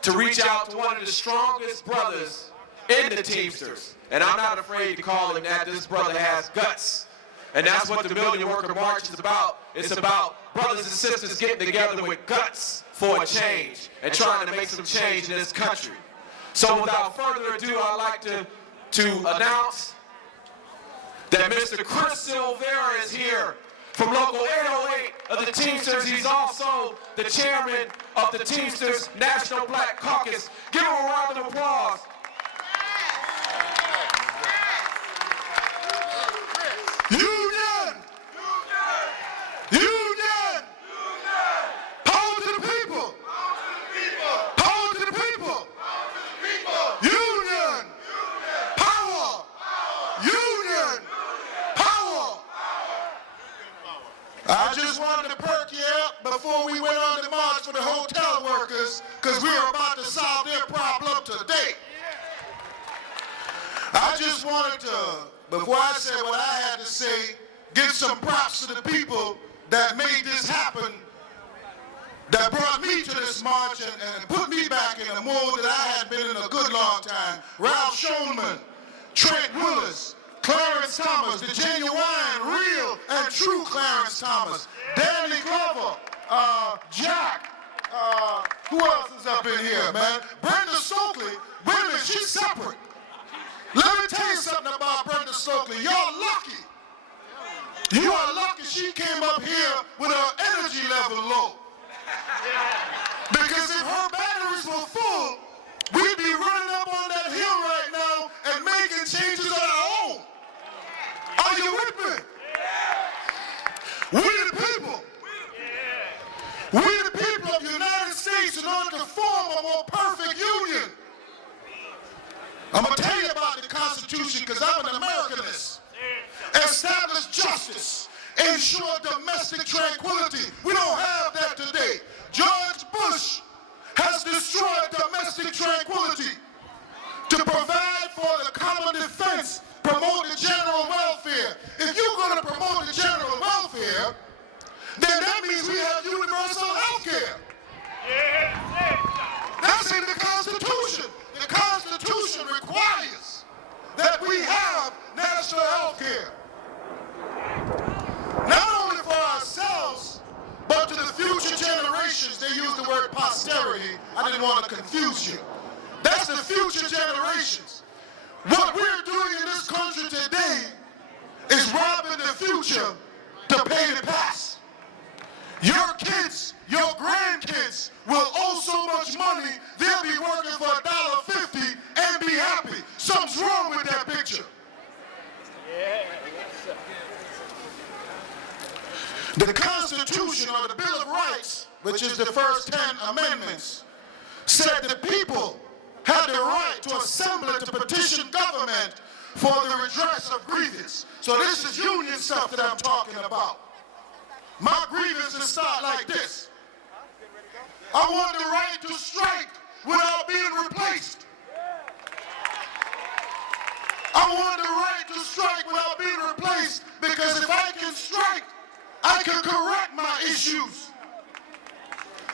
to reach out to one of the strongest brothers in the Teamsters. And I'm not afraid to call him that. This brother has guts. And that's what the Million Worker March is about. It's about brothers and sisters getting together with guts for a change and trying to make some change in this country. So without further ado, I'd like to announce that Mr. Chris Silvera is here from Local 808 of the Teamsters. He's also the chairman of the Teamsters National Black Caucus. Give him a round of applause. Union! Union! Power to the people! Power to the people! Union! Power! Union! Power! I just wanted to perk you up before we went on the march for the hotel workers, because we were about to solve their problem today. I just wanted to, before I say what I had to say, give some props to the people that made this happen, that brought me to this march and put me back in a mood that I had been in a good long time. Ralph Schoenman, Trent Willis, Clarence Thomas, the genuine, real, and true Clarence Thomas, Danny Glover, Jack, who else is up in here, man? Brenda Stokely. Wait a minute, she's separate. Let me tell you something about Brenda Stokely. Y'all lucky. You are lucky she came up here with her energy level low. Because if her batteries were full, we'd be running up on that hill right now and making changes on our own. Are you with me? We the people. We the people of the United States, in order to form a more perfect union. I'm going to tell you about the Constitution because I'm an Americanist. Establish justice. Ensure domestic tranquility. We don't have that today. George Bush has destroyed domestic tranquility. To provide for the common defense, promote the general welfare. If you're going to promote the general welfare, then that means we have universal health care. That's in the Constitution. The Constitution requires that we have national health care. Not only for ourselves, but to the future generations. They use the word posterity. I didn't want to confuse you. That's the future generations. What we're doing in this country today is robbing the future to pay the past. Your kids, your grandkids will owe so much money, they'll be working for $1.50 and be happy. Something's wrong with that picture. The Constitution, or the Bill of Rights, which is the first 10 amendments, said the people had the right to assemble and to petition government for the redress of grievance. So this is union stuff that I'm talking about. My grievances start like this. I want the right to strike without being replaced. I want the right to strike without being replaced, because if I can strike, I can correct my issues.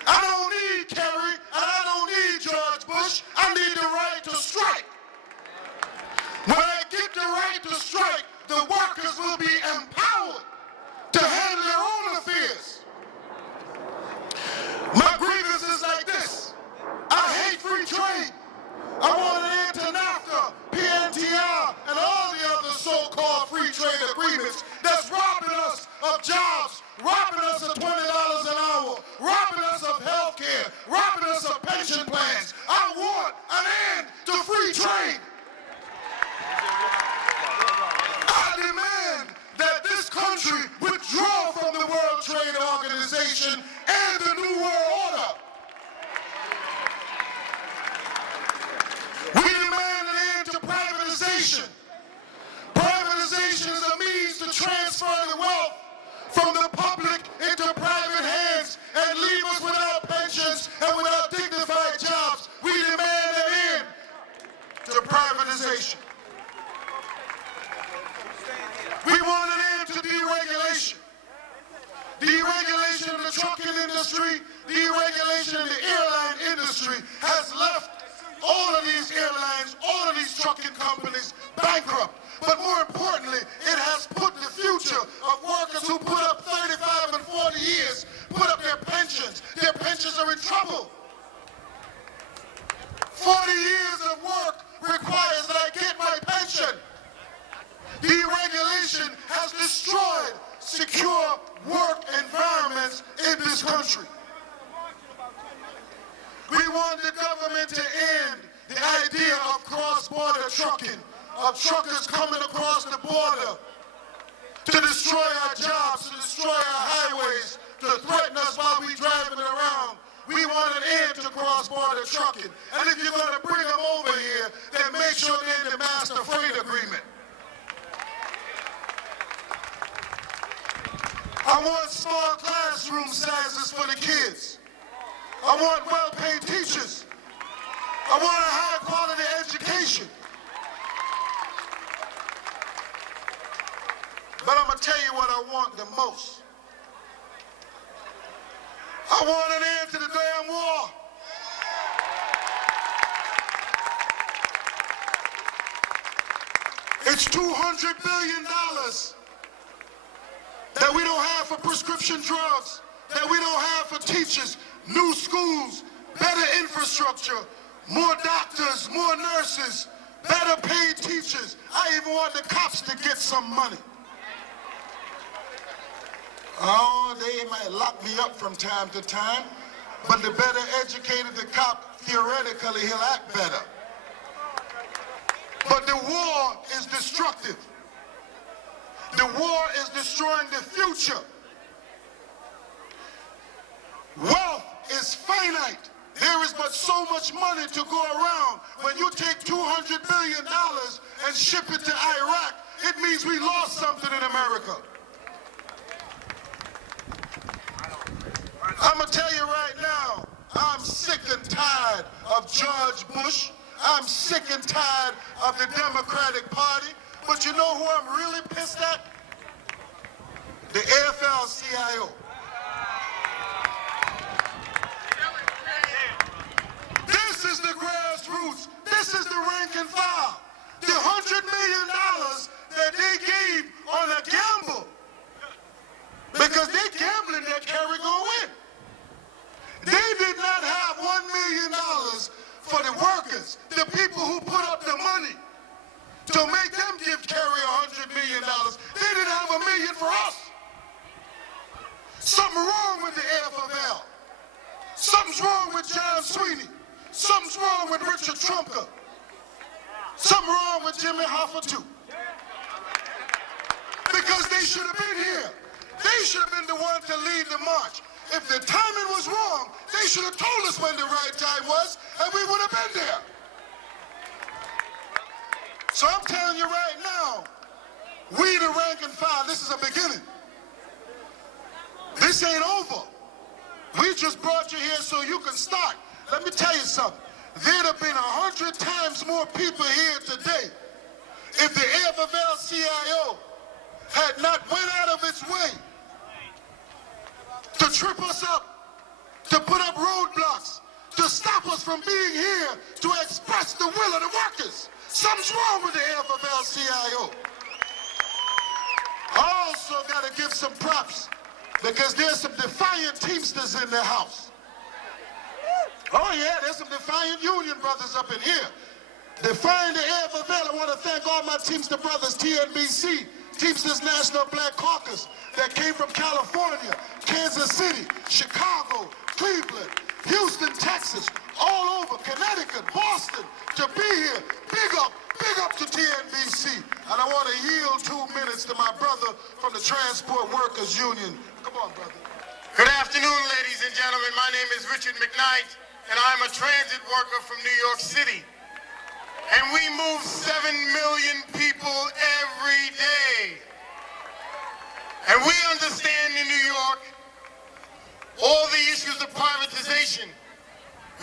I don't need Kerry, and I don't need George Bush. I need the right to strike. When I get the right to strike, the workers will be empowered to handle their own affairs. My grievance is like this. I hate free trade. I want an end to NAFTA, PNTR, and all the other so-called free trade agreements that's robbing us of jobs, robbing us of $20 an hour, robbing us of health care, robbing us of pension plans. I want an end to free trade. I demand that this country withdraw from the World Trade Organization and the New World Order. We demand an end to privatization. Privatization is a means to transfer the wealth from the public into private hands and leave us without pensions and without dignified jobs. We demand an end to privatization. We want an end to deregulation. Deregulation of the trucking industry, deregulation of the airline industry has left all of these airlines, all of these trucking companies bankrupt. But more importantly, it has put the future of workers who put up 35 and 40 years, put up their pensions. Their pensions are in trouble. 40 years of work requires that I get my pension. Deregulation has destroyed secure work environments in this country. We want the government to end the idea of cross-border trucking, of truckers coming across the border to destroy our jobs, to destroy our highways, to threaten us while we're driving around. We want an end to cross-border trucking. And if you're going to bring them over here, then make sure they're in the master freight agreement. I want small classroom sizes for the kids. I want well-paid teachers. I want a high-quality education. But I'm going to tell you what I want the most. I want an end to the damn war. It's $200 billion that we don't have for prescription drugs, that we don't have for teachers, new schools, better infrastructure, more doctors, more nurses, better paid teachers. I even want the cops to get some money. Oh, they might lock me up from time to time, but the better educated the cop, theoretically, he'll act better. But the war is destructive. The war is destroying the future. Wealth is finite. There is but so much money to go around. When you take $200 billion and ship it to Iraq, it means we lost something in America. I'm going to tell you right now, I'm sick and tired of George Bush. I'm sick and tired of the Democratic Party. But you know who I'm really pissed at? The AFL-CIO. This is the grassroots. This is the rank and file. The $100 million that they gave on a gamble. Because they're gambling that Kerry gonna win. They did not have $1 million for the workers, the people who put up the money to make them give Kerry $100 million. They didn't have $1 million for us. Something wrong with the AFL. Something's wrong with John Sweeney. Something's wrong with Richard Trumka. Something wrong with Jimmy Hoffa too. Because they should have been here. They should have been the one to lead the march. If the timing was wrong, they should have told us when the right time was, and we would have been there. So I'm telling you right now, we the rank and file, this is a beginning. This ain't over. We just brought you here so you can start. Let me tell you something. There'd have been 100 times more people here today if the AFL-CIO had not went out of its way to trip us up, to put up roadblocks, to stop us from being here to express the will of the workers. Something's wrong with the AFL-CIO. I also got to give some props because there's some defiant Teamsters in the house. Oh yeah, there's some defiant union brothers up in here. Defying the AFL, I want to thank all my Teamster brothers, TNBC, Teamsters National Black Caucus, that came from California, Kansas City, Chicago, Cleveland, Houston, Texas, all over, Connecticut, Boston, to be here. Big up to TNBC. And I want to yield 2 minutes to my brother from the Transport Workers Union. Come on, brother. Good afternoon, ladies and gentlemen. My name is Richard McKnight, and I'm a transit worker from New York City. And we move 7 million people every day. And we understand in New York all the issues of privatization.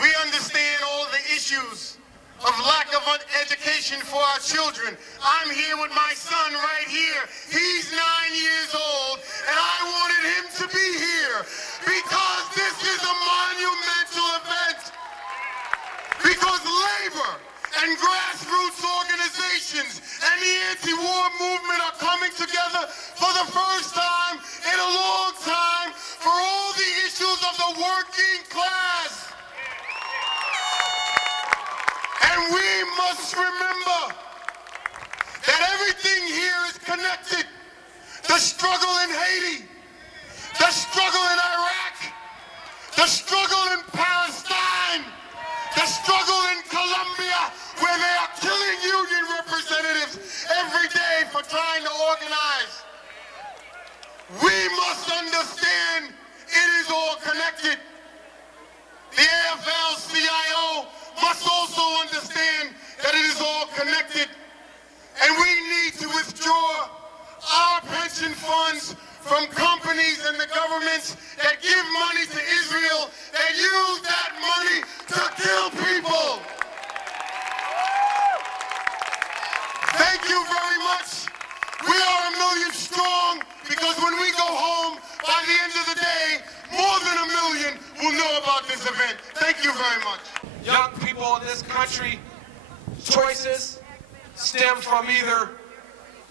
We understand all the issues of lack of education for our children. I'm here with my son right here. He's 9 years old, and I wanted him to be here because this is a monumental event. Because labor and grassroots organizations and the anti-war movement are coming together for the first time in a long time for all the issues of the working class. And we must remember that everything here is connected. The struggle in Haiti, the struggle in Iraq, the struggle in Palestine, the struggle in Colombia, where they are killing union representatives every day for trying to organize. We must understand it is all connected. The AFL-CIO must also understand that it is all connected. And we need to withdraw our pension funds from companies and the governments that give money to Israel that use that money to kill people. Thank you very much. We are 1 million strong because when we go home, by the end of the day, more than 1 million will know about this event. Thank you very much. Young people in this country, choices stem from either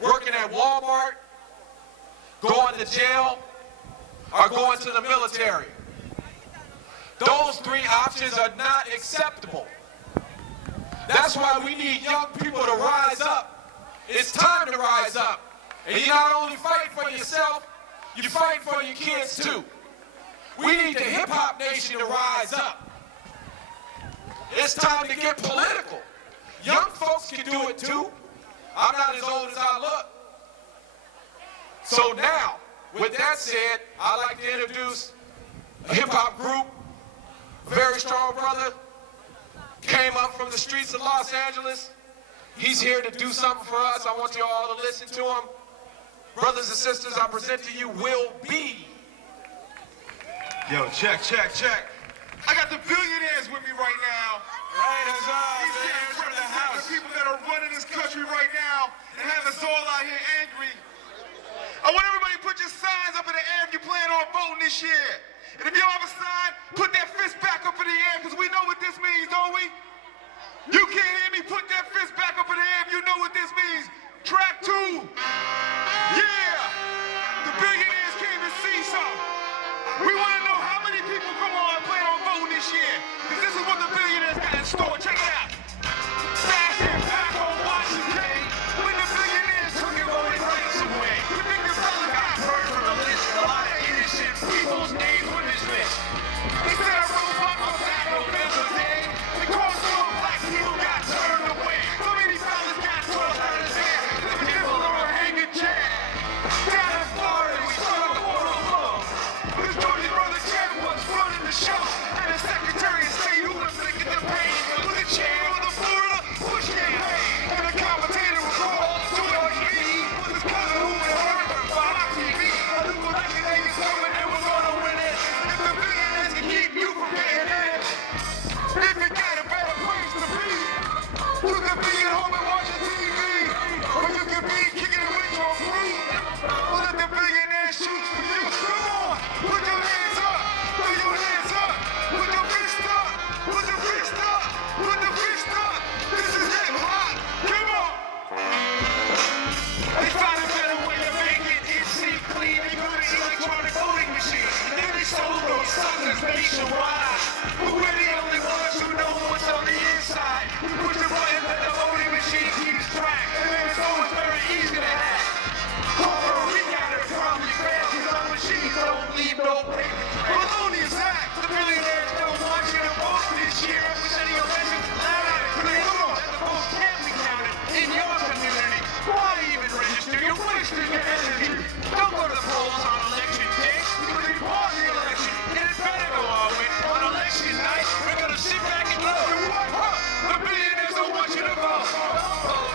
working at Walmart, going to jail, or going to the military. Those three options are not acceptable. That's why we need young people to rise up. It's time to rise up. And you not only fight for yourself, you fight for your kids too. We need the hip-hop nation to rise up. It's time to get political. Young folks can do it too. I'm not as old as I look. So now, with that said, I'd like to introduce a hip-hop group, a very strong brother, came up from the streets of Los Angeles. He's here to do something for us. I want you all to listen to him. Brothers and sisters, I present to you Will B. Yo, check. I got the billionaires with me right now. Right, that's right. These guys represent the people that are running this country right now and have us all out here angry. I want everybody to put your signs up in the air if you plan on voting this year. And if you don't have a sign, put that fist back up in the air, because we know what this means, don't we? You can't hear me, put that fist back up in the air if you know what this means. Track 2. Yeah! The billionaires came to see something. We want to know how many people come on and plan on voting this year, because this is what the billionaires got in store. Check it out. Fashion back on Washington when the billionaires took your voting rights away. You think the fellas got heard from the list? A lot of innocent people's names on this list. They said I wrote up on that November day because all black people got turned away. So many fellas got tossed out of there. The people are a hanging chair. Down in Florida, we saw the water flow. This Georgia brother Jen was running the show. And the Secretary of State who inflicted the pain was the chair of the Florida Bush campaign. And the commentator was called George B. with his cousin who was heard by TV. I knew what I could think is coming and we're gonna win it. If the billionaires can keep you from getting in, if you got a better place to be, you can be at home and watching TV. Or you can be kicking it with your crew. Or let the billionaires shoot for you. Come on, put your hands up, put your hands up, put your fist up, put your fist up, put your fist up. This is hip hop. Come on. They found a better way to make it. It's seem clean. They put an electronic voting machine. And then they sold those suckers nationwide. But we're the only ones who know what's on the inside. You push the button that the voting machine keeps track. And then it's always very easy to hack. We got it probably fast because our machines don't leave no paper trail. Balogna is that. The billionaires don't want you to vote this year. Representing your legend loud and clear. That the votes can be counted in your community. Why even register? You're wasting your energy. Don't go to the polls on election day. Because we paused the election. And it better go our way. On election night, we're going to sit back and look. The billionaires don't want you to vote.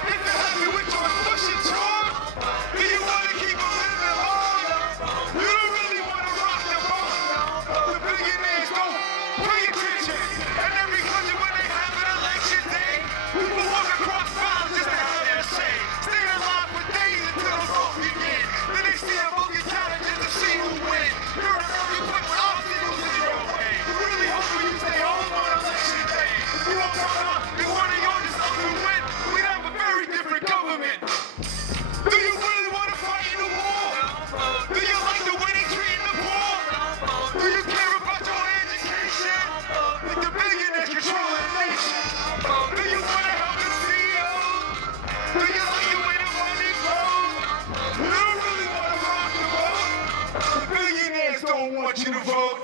If you're happy with your push and talk, do you want to keep them living long? You don't really want to rock the boat. The billionaires don't pay attention. And every country when they have an election day, people walk across miles just to have their say. Stay alive for days until the vote begins. Then they see a vote get counted just to see who wins. You're an early put obstacles in your way. You really hope you stay home on election day. If you don't come out, you want to go just up and win. We'd have a very different government. Do you really want to fight in the war? Do you like the way they treat the poor? Do you care about your education? With the billionaires controlling the nation. Do you want to help the CEOs? Do you like the way the money grows? You don't really want to rock the boat. The billionaires don't want you to vote.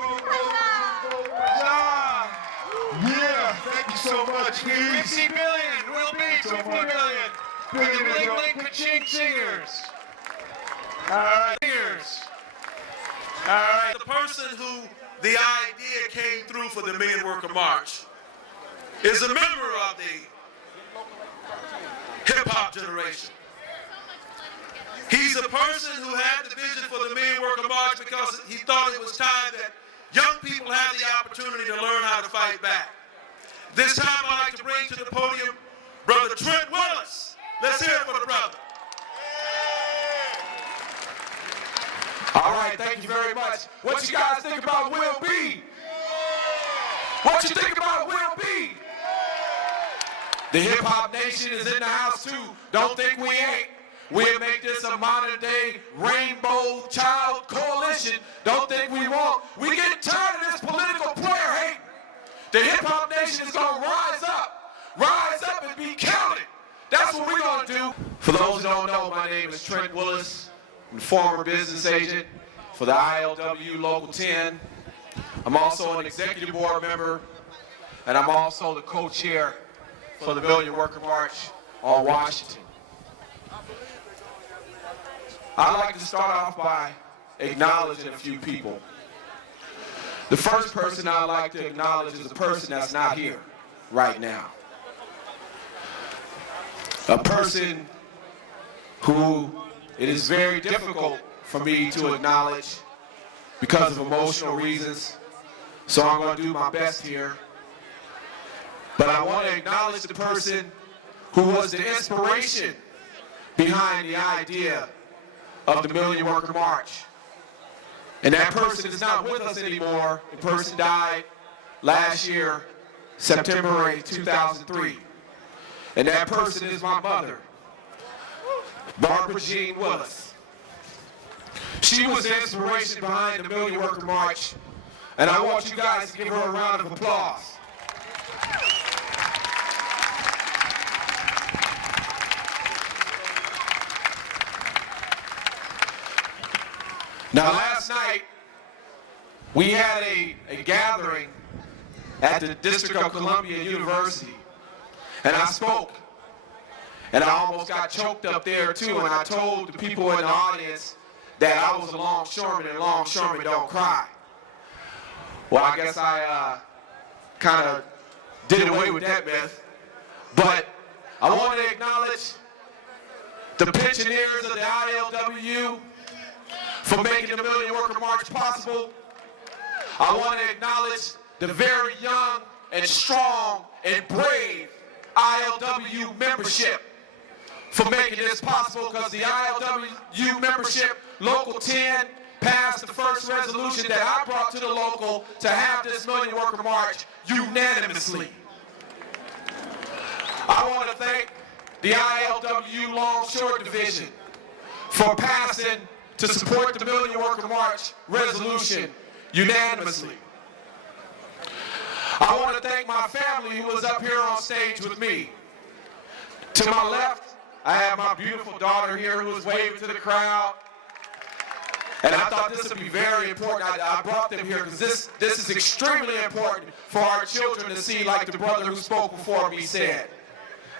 Yeah, thank you so much, please. 50 billion, will be 50 billion. Link ka-ching singers. All right, singers. All right, the person who the idea came through for the Men Worker March is a member of the hip-hop generation. He's a person who had the vision for the Men Worker March because he thought it was time that young people have the opportunity to learn how to fight back. This time I'd like to bring to the podium Brother Trent Willis. Let's hear it for the brother. All right, thank you very much. What you guys think about Will B? What you think about Will B? The hip hop nation is in the house too. Don't think we ain't. we'll make this a modern-day rainbow child coalition. Don't think we won't. We get tired of this political player hate. The hip-hop nation is going to rise up and be counted. That's what we're going to do. For those who don't know, my name is Trent Willis. I'm a former business agent for the ILW Local 10. I'm also an executive board member, and I'm also the co-chair for the Million Worker March on Washington. I'd like to start off by acknowledging a few people. The first person I'd like to acknowledge is a person that's not here right now. A person who it is very difficult for me to acknowledge because of emotional reasons, so I'm going to do my best here. But I want to acknowledge the person who was the inspiration behind the idea of the Million Worker March. And that person is not with us anymore. The person died last year, September 8, 2003. And that person is my mother, Margaret Willis. She was the inspiration behind the Million Worker March, and I want you guys to give her a round of applause. Now, last night, we had a gathering at the District of Columbia University, and I spoke, and I almost got choked up there too, and I told the people in the audience that I was a longshoreman, and longshoremen don't cry. Well, I guess I kind of did away with that myth, but I want to acknowledge the pensioners of the ILW for making the Million Worker March possible. I want to acknowledge the very young and strong and brave ILW membership for making this possible, because the ILW membership, Local 10, passed the first resolution that I brought to the local to have this Million Worker March unanimously. I want to thank the ILW Longshore Division for passing to support the Million Worker March resolution unanimously. I want to thank my family who was up here on stage with me. To my left, I have my beautiful daughter here who is waving to the crowd. And I thought this would be very important. I brought them here because this is extremely important for our children to see, like the brother who spoke before me said.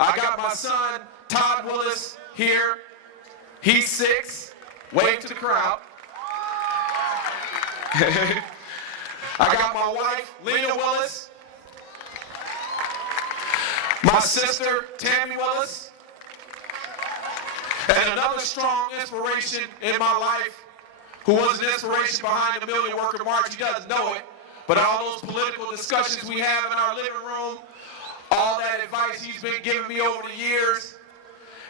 I got my son, Todd Willis, here. He's 6. Wave to the crowd. I got my wife, Lena Willis. My sister, Tammy Willis. And another strong inspiration in my life, who was an inspiration behind the Million Worker March. He doesn't know it, but all those political discussions we have in our living room, all that advice he's been giving me over the years,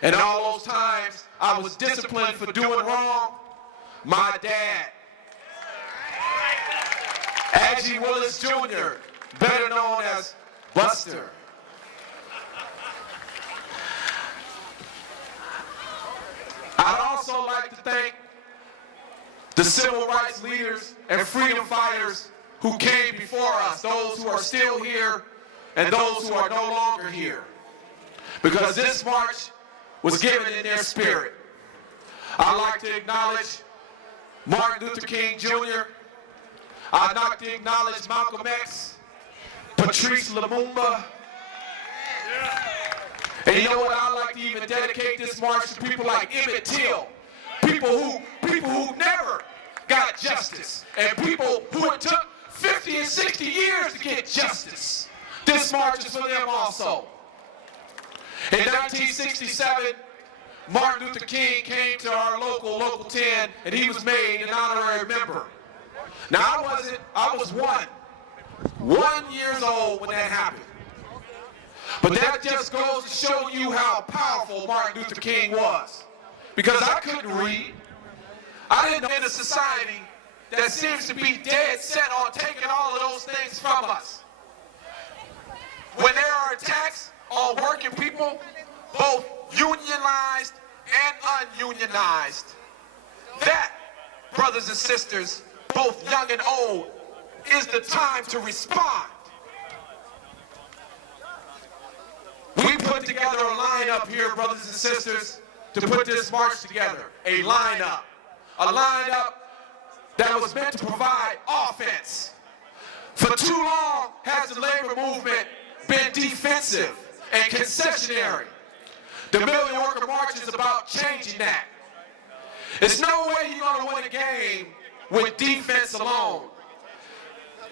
and all those times I was disciplined for doing wrong, my dad, Aggie Willis Jr., better known as Buster. I'd also like to thank the civil rights leaders and freedom fighters who came before us, those who are still here and those who are no longer here, because this march was given in their spirit. I'd like to acknowledge Martin Luther King Jr. I'd like to acknowledge Malcolm X, Patrice Lumumba. And you know what? I'd like to even dedicate this march to people like Emmett Till, people who never got justice, and people who it took 50 and 60 years to get justice. This march is for them also. In 1967, Martin Luther King came to our Local 10, and he was made an honorary member. Now I was 1 year old when that happened. But that just goes to show you how powerful Martin Luther King was. Because I couldn't read. I didn't know in a society that seems to be dead set on taking all of those things from us. When there are attacks on working people, both unionized and ununionized. That, brothers and sisters, both young and old, is the time to respond. We put together a lineup here, brothers and sisters, to put this march together. A lineup that was meant to provide offense. For too long has the labor movement been defensive and concessionary. The Million Worker March is about changing that. There's no way you're going to win a game with defense alone.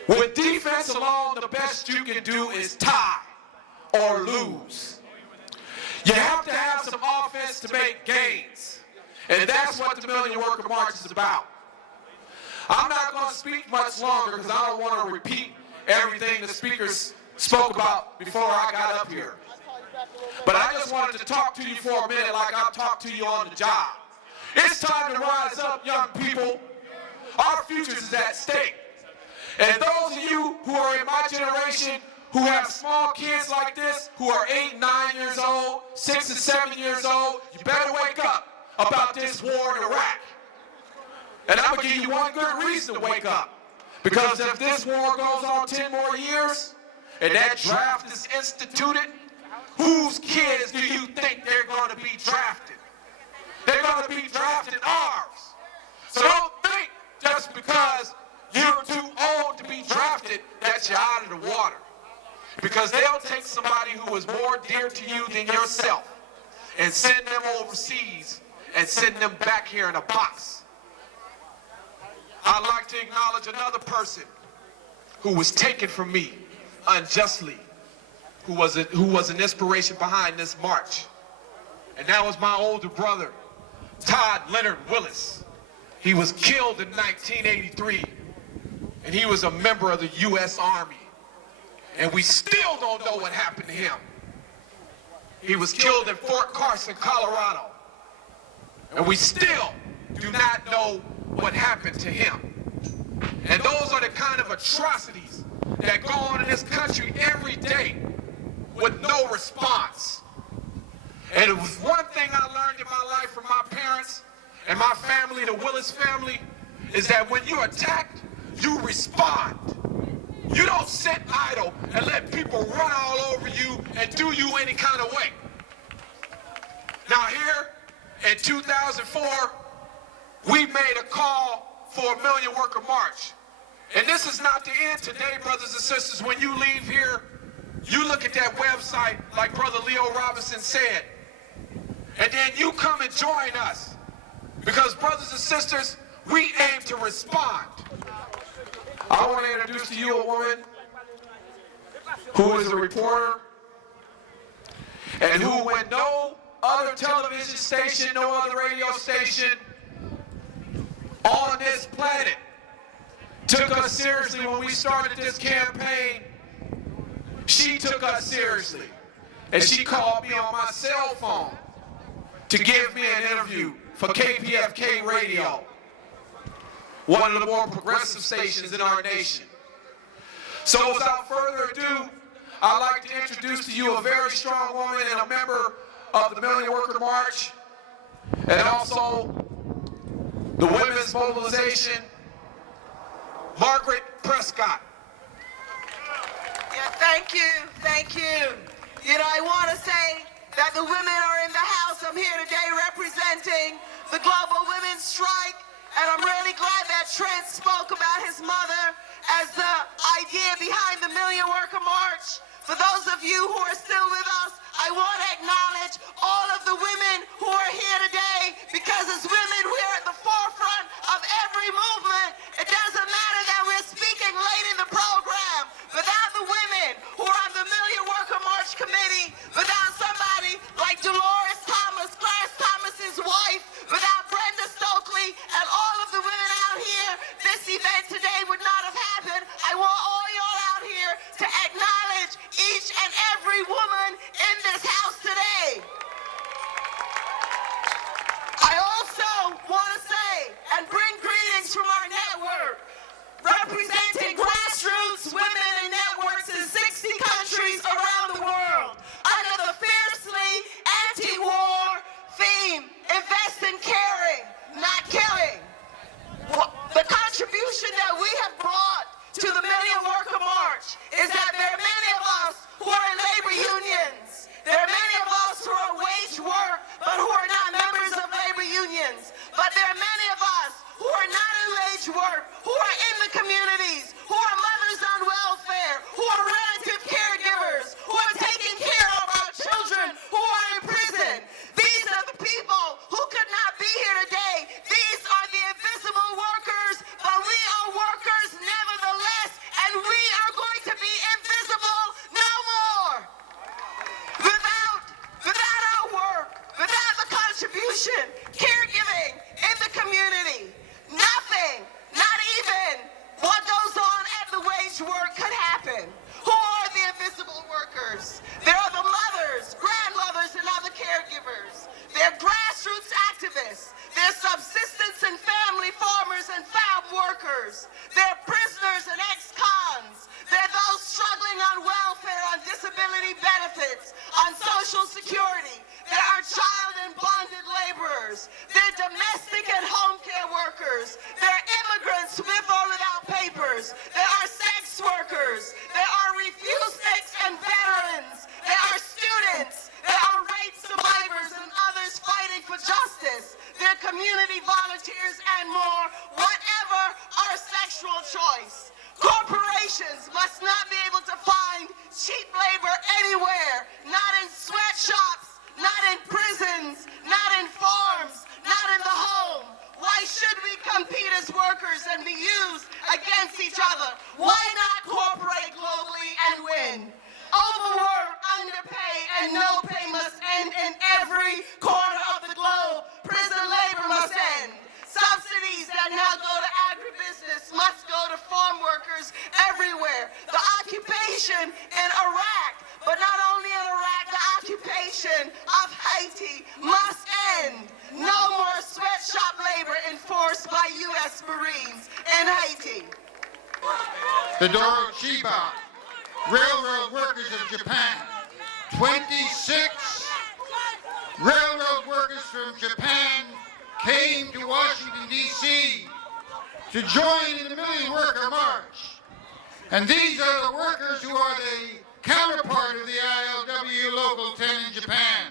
With defense alone, the best you can do is tie or lose. You have to have some offense to make gains. And that's what the Million Worker March is about. I'm not going to speak much longer because I don't want to repeat everything the speakers spoke about before I got up here. But I just wanted to talk to you for a minute like I've talked to you on the job. It's time to rise up, young people. Our future is at stake. And those of you who are in my generation who have small kids like this, who are 8, 9 years old, 6 and 7 years old, you better wake up about this war in Iraq. And I'm going to give you one good reason to wake up. Because if this war goes on 10 more years, and that draft is instituted, whose kids do you think they're going to be drafted? They're going to be drafted ours. So don't think just because you're too old to be drafted that you're out of the water. Because they'll take somebody who is more dear to you than yourself and send them overseas and send them back here in a box. I'd like to acknowledge another person who was taken from me unjustly, who was an inspiration behind this march. And that was my older brother, Todd Leonard Willis. He was killed in 1983, and he was a member of the U.S. Army. And we still don't know what happened to him. He was killed in Fort Carson, Colorado. And we still do not know what happened to him. And those are the kind of atrocities that go on in this country every day with no response. And it was one thing I learned in my life from my parents and my family, the Willis family, is that when you're attacked, you respond. You don't sit idle and let people run all over you and do you any kind of way. Now here, in 2004, we made a call for a Million Worker March. And this is not the end today, brothers and sisters. When you leave here, you look at that website, like Brother Leo Robinson said, and then you come and join us. Because, brothers and sisters, we aim to respond. I want to introduce to you a woman who is a reporter and who, when no other television station, no other radio station on this planet took us seriously when we started this campaign, she took us seriously. And she called me on my cell phone to give me an interview for KPFK Radio, one of the more progressive stations in our nation. So without further ado, I'd like to introduce to you a very strong woman and a member of the Million Worker March, and also the Women's Mobilization, Margaret Prescod. Yeah, thank you, thank you. You know, I want to say that the women are in the house. I'm here today representing the Global Women's Strike, and I'm really glad that Trent spoke about his mother as the idea behind the Million Worker March. For those of you who are still with us, I want to acknowledge all of the women who are here today, because as women, we're at the forefront of every movement. It doesn't matter that we're speaking late in the program. Without the women who are on the Million Worker March Committee, without somebody like Dolores Thomas, Clarence Thomas's wife, without Brenda Stokely, and all of the women out here, this event today would not have happened. I want all y'all out here to acknowledge each and every woman in this house today. I also want to say and bring greetings from our network, representing grassroots women and networks in 60 countries around the world, under the fiercely anti-war theme, in caring, not killing. The contribution that we have brought to the Million Worker March is that there are many of us who are in labor unions. There are many of us who are wage work, but who are not members of labor unions. But there are many of us who are not in wage work, who are in the communities, who are mothers on welfare, who are relative caregivers, who are taking care of our children who are in prison. These are the people who could not be here today. These are the invisible workers, but we are workers nevertheless, and we are going to be invisible no more. Without our work, without the contribution, caregiving in the community, nothing, not even what goes on at the wage work could happen. Who are the invisible workers? There are the mothers, grandmothers, and other caregivers. They're grassroots activists. They're subsistence and family farmers and farm workers. They're prisoners and ex-cons. They're those struggling on welfare, on disability benefits, on Social Security. There are child and bonded laborers. They're domestic and home care workers. They're immigrants with or without papers. There are sex workers. There are refuseniks and veterans. There are students. There are rape survivors and others fighting for justice. There are community volunteers and more, whatever our sexual choice. Corporations must not be able to find cheap labor anywhere, not in sweatshops, not in prisons, not in farms, not in the home. Why should we compete as workers and be used against each other? Why not cooperate globally and win? Overwork, underpay, and no pay must end in every corner of the globe. Prison labor must end. Subsidies that now go to agribusiness must go to farm workers everywhere. The occupation in Iraq, but not only in Iraq, the occupation of Haiti must end. No more sweatshop labor enforced by U.S. Marines in Haiti. The Dorochiba Railroad Workers of Japan, 26 railroad workers from Japan came to Washington, D.C. to join in the Million Worker March. And these are the workers who are the counterpart of the ILW Local 10 in Japan.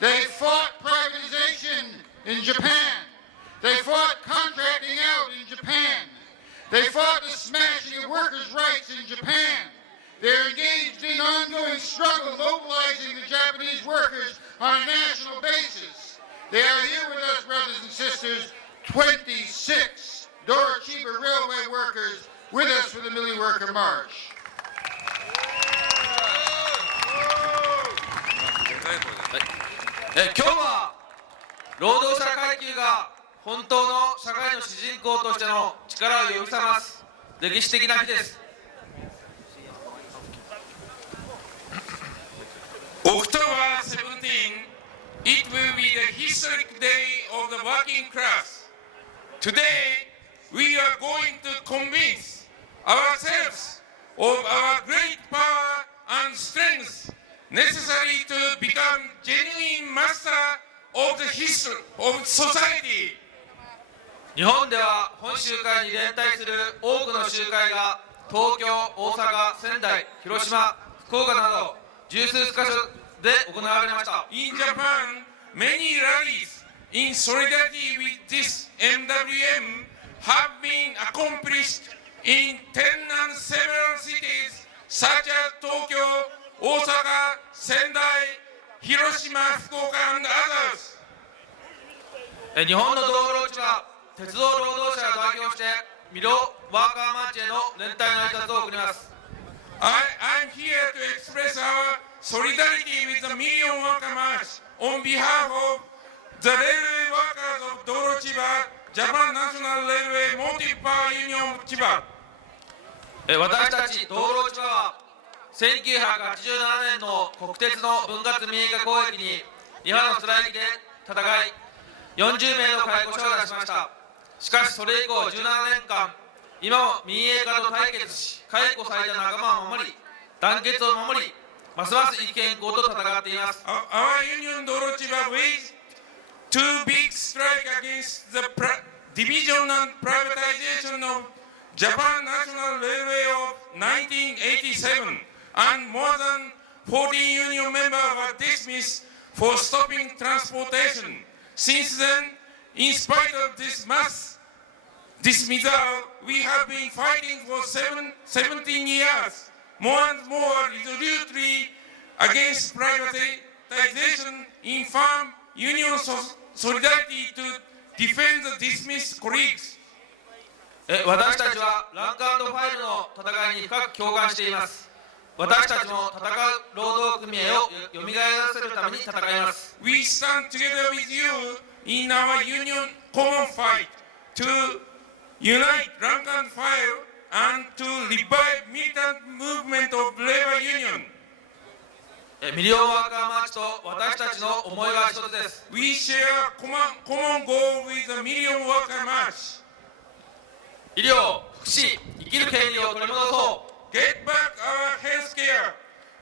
They fought privatization in Japan. They fought contracting out in Japan. They fought the smashing of workers' rights in Japan. They're engaged in ongoing struggle mobilizing the Japanese workers on a national basis. They are here with us, brothers and sisters, 26 Dorochiba Railway workers with us for the Million Worker March. 今日は労働者階級が本当の社会の主人公としての力を呼び覚ます歴史的な日です。 October 17, it will be the historic day of the working class. Today, we are going to convince ourselves of our great power and strength necessary to become genuine master of the history of society. 日本では本集会に連帯する多くの集会が東京、大阪、仙台、広島、福岡など十数カ所で行われました。 In Japan, many rallies in solidarity with this MWM have been accomplished in 10 and several cities such as Tokyo, Osaka, Sendai, Hiroshima, Fukuoka, and others. 日本の道路市は鉄道労働者が代表してミロワーカーマーチへの連帯の挨拶を送ります。 I'm here to express our solidarity with the Million Worker March on behalf of the railway workers of Dorochiba, Japan National Railway Motive Power Union Chiba. 私たち道路市は1987年の国鉄の分割民営化交易に違反のストライキで戦い40名の解雇者を出しました。しかしそれ以降17年間今も民営化と対決し解雇された仲間を守り団結を守りますます意見交と戦っています。 Our union Dorochiba ways Too big strike against the division and privatization of Japan National Railway of 1987, and more than 14 union members were dismissed for stopping transportation. Since then, in spite of this mass dismissal, we have been fighting for 17 years, more and more resolutely against privatization in firm union solidarity to defend the dismissed colleagues. 私たちはランク&ファイルの戦いに深く共感しています。私たちも戦う労働組合を蘇らせるために戦います。We stand together with you in our union common fight to unite rank and file and to revive militant movement of labor union. ミリオンワーカーマーチと私たちの思いは一つです。We share common goal with the million worker march. 医療、福祉、生きる権利を取り戻そう。Get back our health care.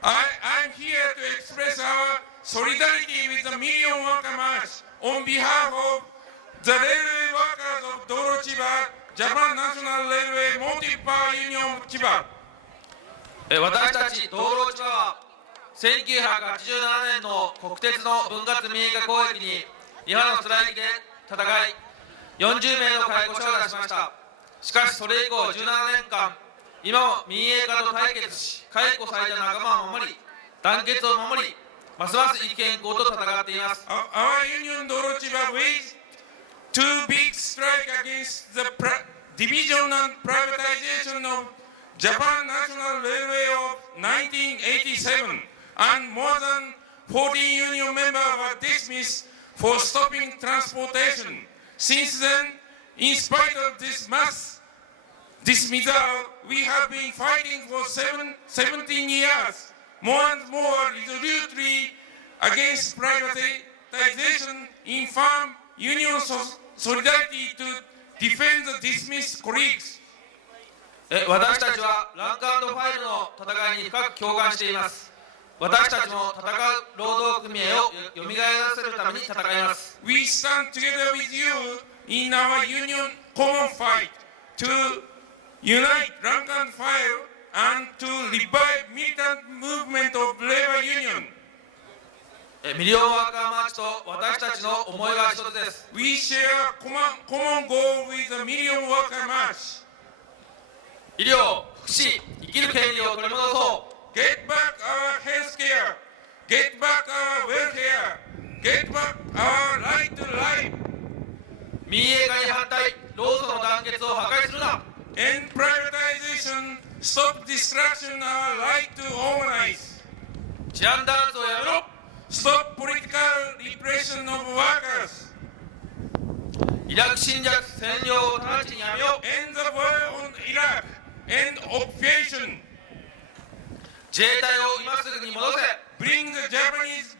I'm here to express our solidarity with the million worker march on behalf of the railway workers of Doro Chiba, Japan National Railway Motive Power Union Chiba. 私たち道路千葉は1987年の国鉄の分割民営化攻撃に違反のストライキで戦い、40名の解雇者を出しました。しかしそれ以降17年間、今も民営化と対決し、解雇された仲間を守り、団結を守り、ますます意見公と戦っています。Our union Doro Chiba waged too big strike against the division and privatization of Japan National Railway of 1987, and more than 14 union members were dismissed for stopping transportation. Since then, in spite of this mass dismissal, we have been fighting for 17 years, more and more resolutely against privatization in firm union solidarity to defend the dismissed colleagues. 私たちはランク&ファイルの戦いに深く共感しています。私たちも戦う労働組合を蘇らせるために戦います。We stand together with you in our union common fight to unite rank and file and to revive militant movement of labor union. ミリオンワーカーマーチと私たちの思いは一つです。We share common goal with the million worker march. 医療、福祉、生きる権利を取り戻そう。Get back our health care. Get back our welfare. Get back our right to life. 民営化に反対、労組の団結を破壊するな。End privatization. Stop distraction. Our right to organize. 治安弾圧をやめろ。Stop political repression of workers. イラク侵略占領を直ちにやめよう。End the war on Iraq. End occupation. 自衛隊を今すぐに戻せ。Bring the Japanese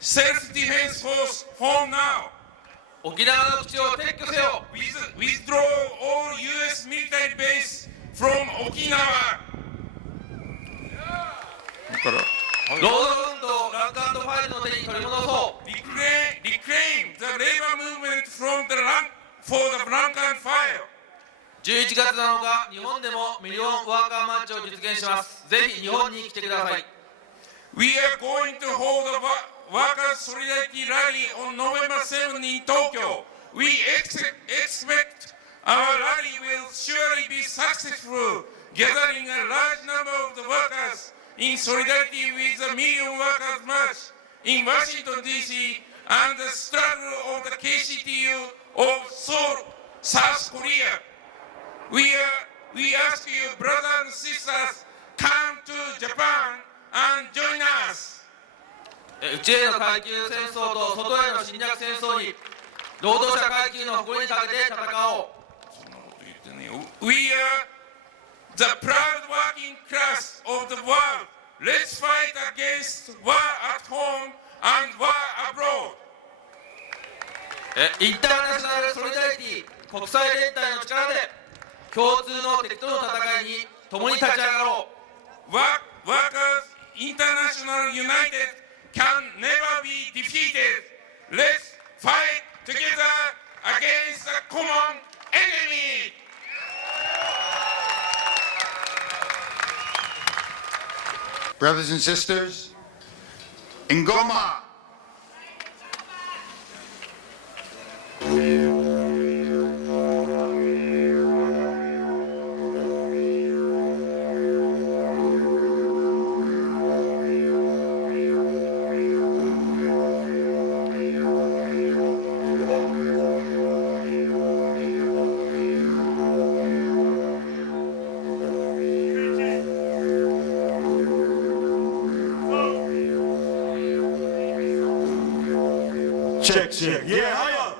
self-defense force home now. 沖縄の基地を撤去せよ。Withdraw all U.S. military base from Okinawa. 労働運動をランク&ファイルの手に取り戻そう。Reclaim the labor movement from for the rank and file. 11月7日、日本でもミリオンワーカーマーチを実現します。ぜひ日本に来てください。We are going to hold a workers' solidarity rally on November 7 in Tokyo. We expect our rally will surely be successful, gathering a large number of the workers in solidarity with the Million Workers March in Washington, D.C. and the struggle of the KCTU of Seoul, South Korea. We ask you, brothers and sisters, come to Japan and join us. 内への階級戦争と外への侵略戦争に労働者階級の誇りにかけて戦おう。We are the proud working class of the world. Let's fight against war at home and war abroad. インターナショナルソリダリティ、国際連帯の力で共通の敵との戦いに共に立ち上がろう。Workers International United can never be defeated. Let's fight together against a common enemy. Brothers and sisters, Umgoma. Check. Yeah, hiya.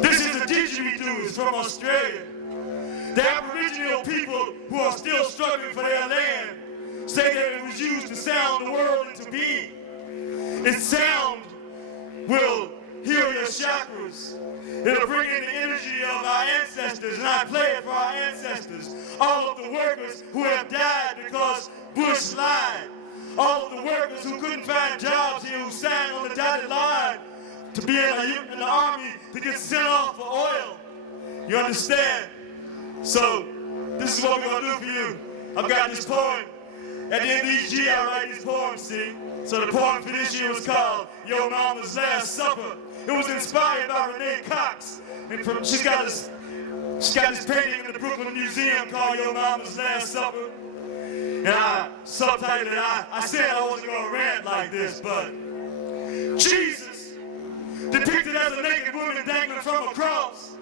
This is a didgeridoo. It's from Australia. The Aboriginal people who are still struggling for their land say that it was used to sound the world into being. Its sound will heal your chakras. It'll bring in the energy of our ancestors, and I play it for our ancestors. All of the workers who have died because Bush lied. All of the workers who couldn't find jobs here, who signed on the dotted line to be in the army to get sent off for oil. You understand? So, this is what we're going to do for you. I've got this poem. At the end of each year, I write these poems, see? So the poem for this year was called Your Mama's Last Supper. It was inspired by Renee Cox. And she's got this painting in the Brooklyn Museum called Your Mama's Last Supper. And I subtitled it, I said I wasn't going to rant like this, but Jesus, depicted as a naked woman dangling from a cross,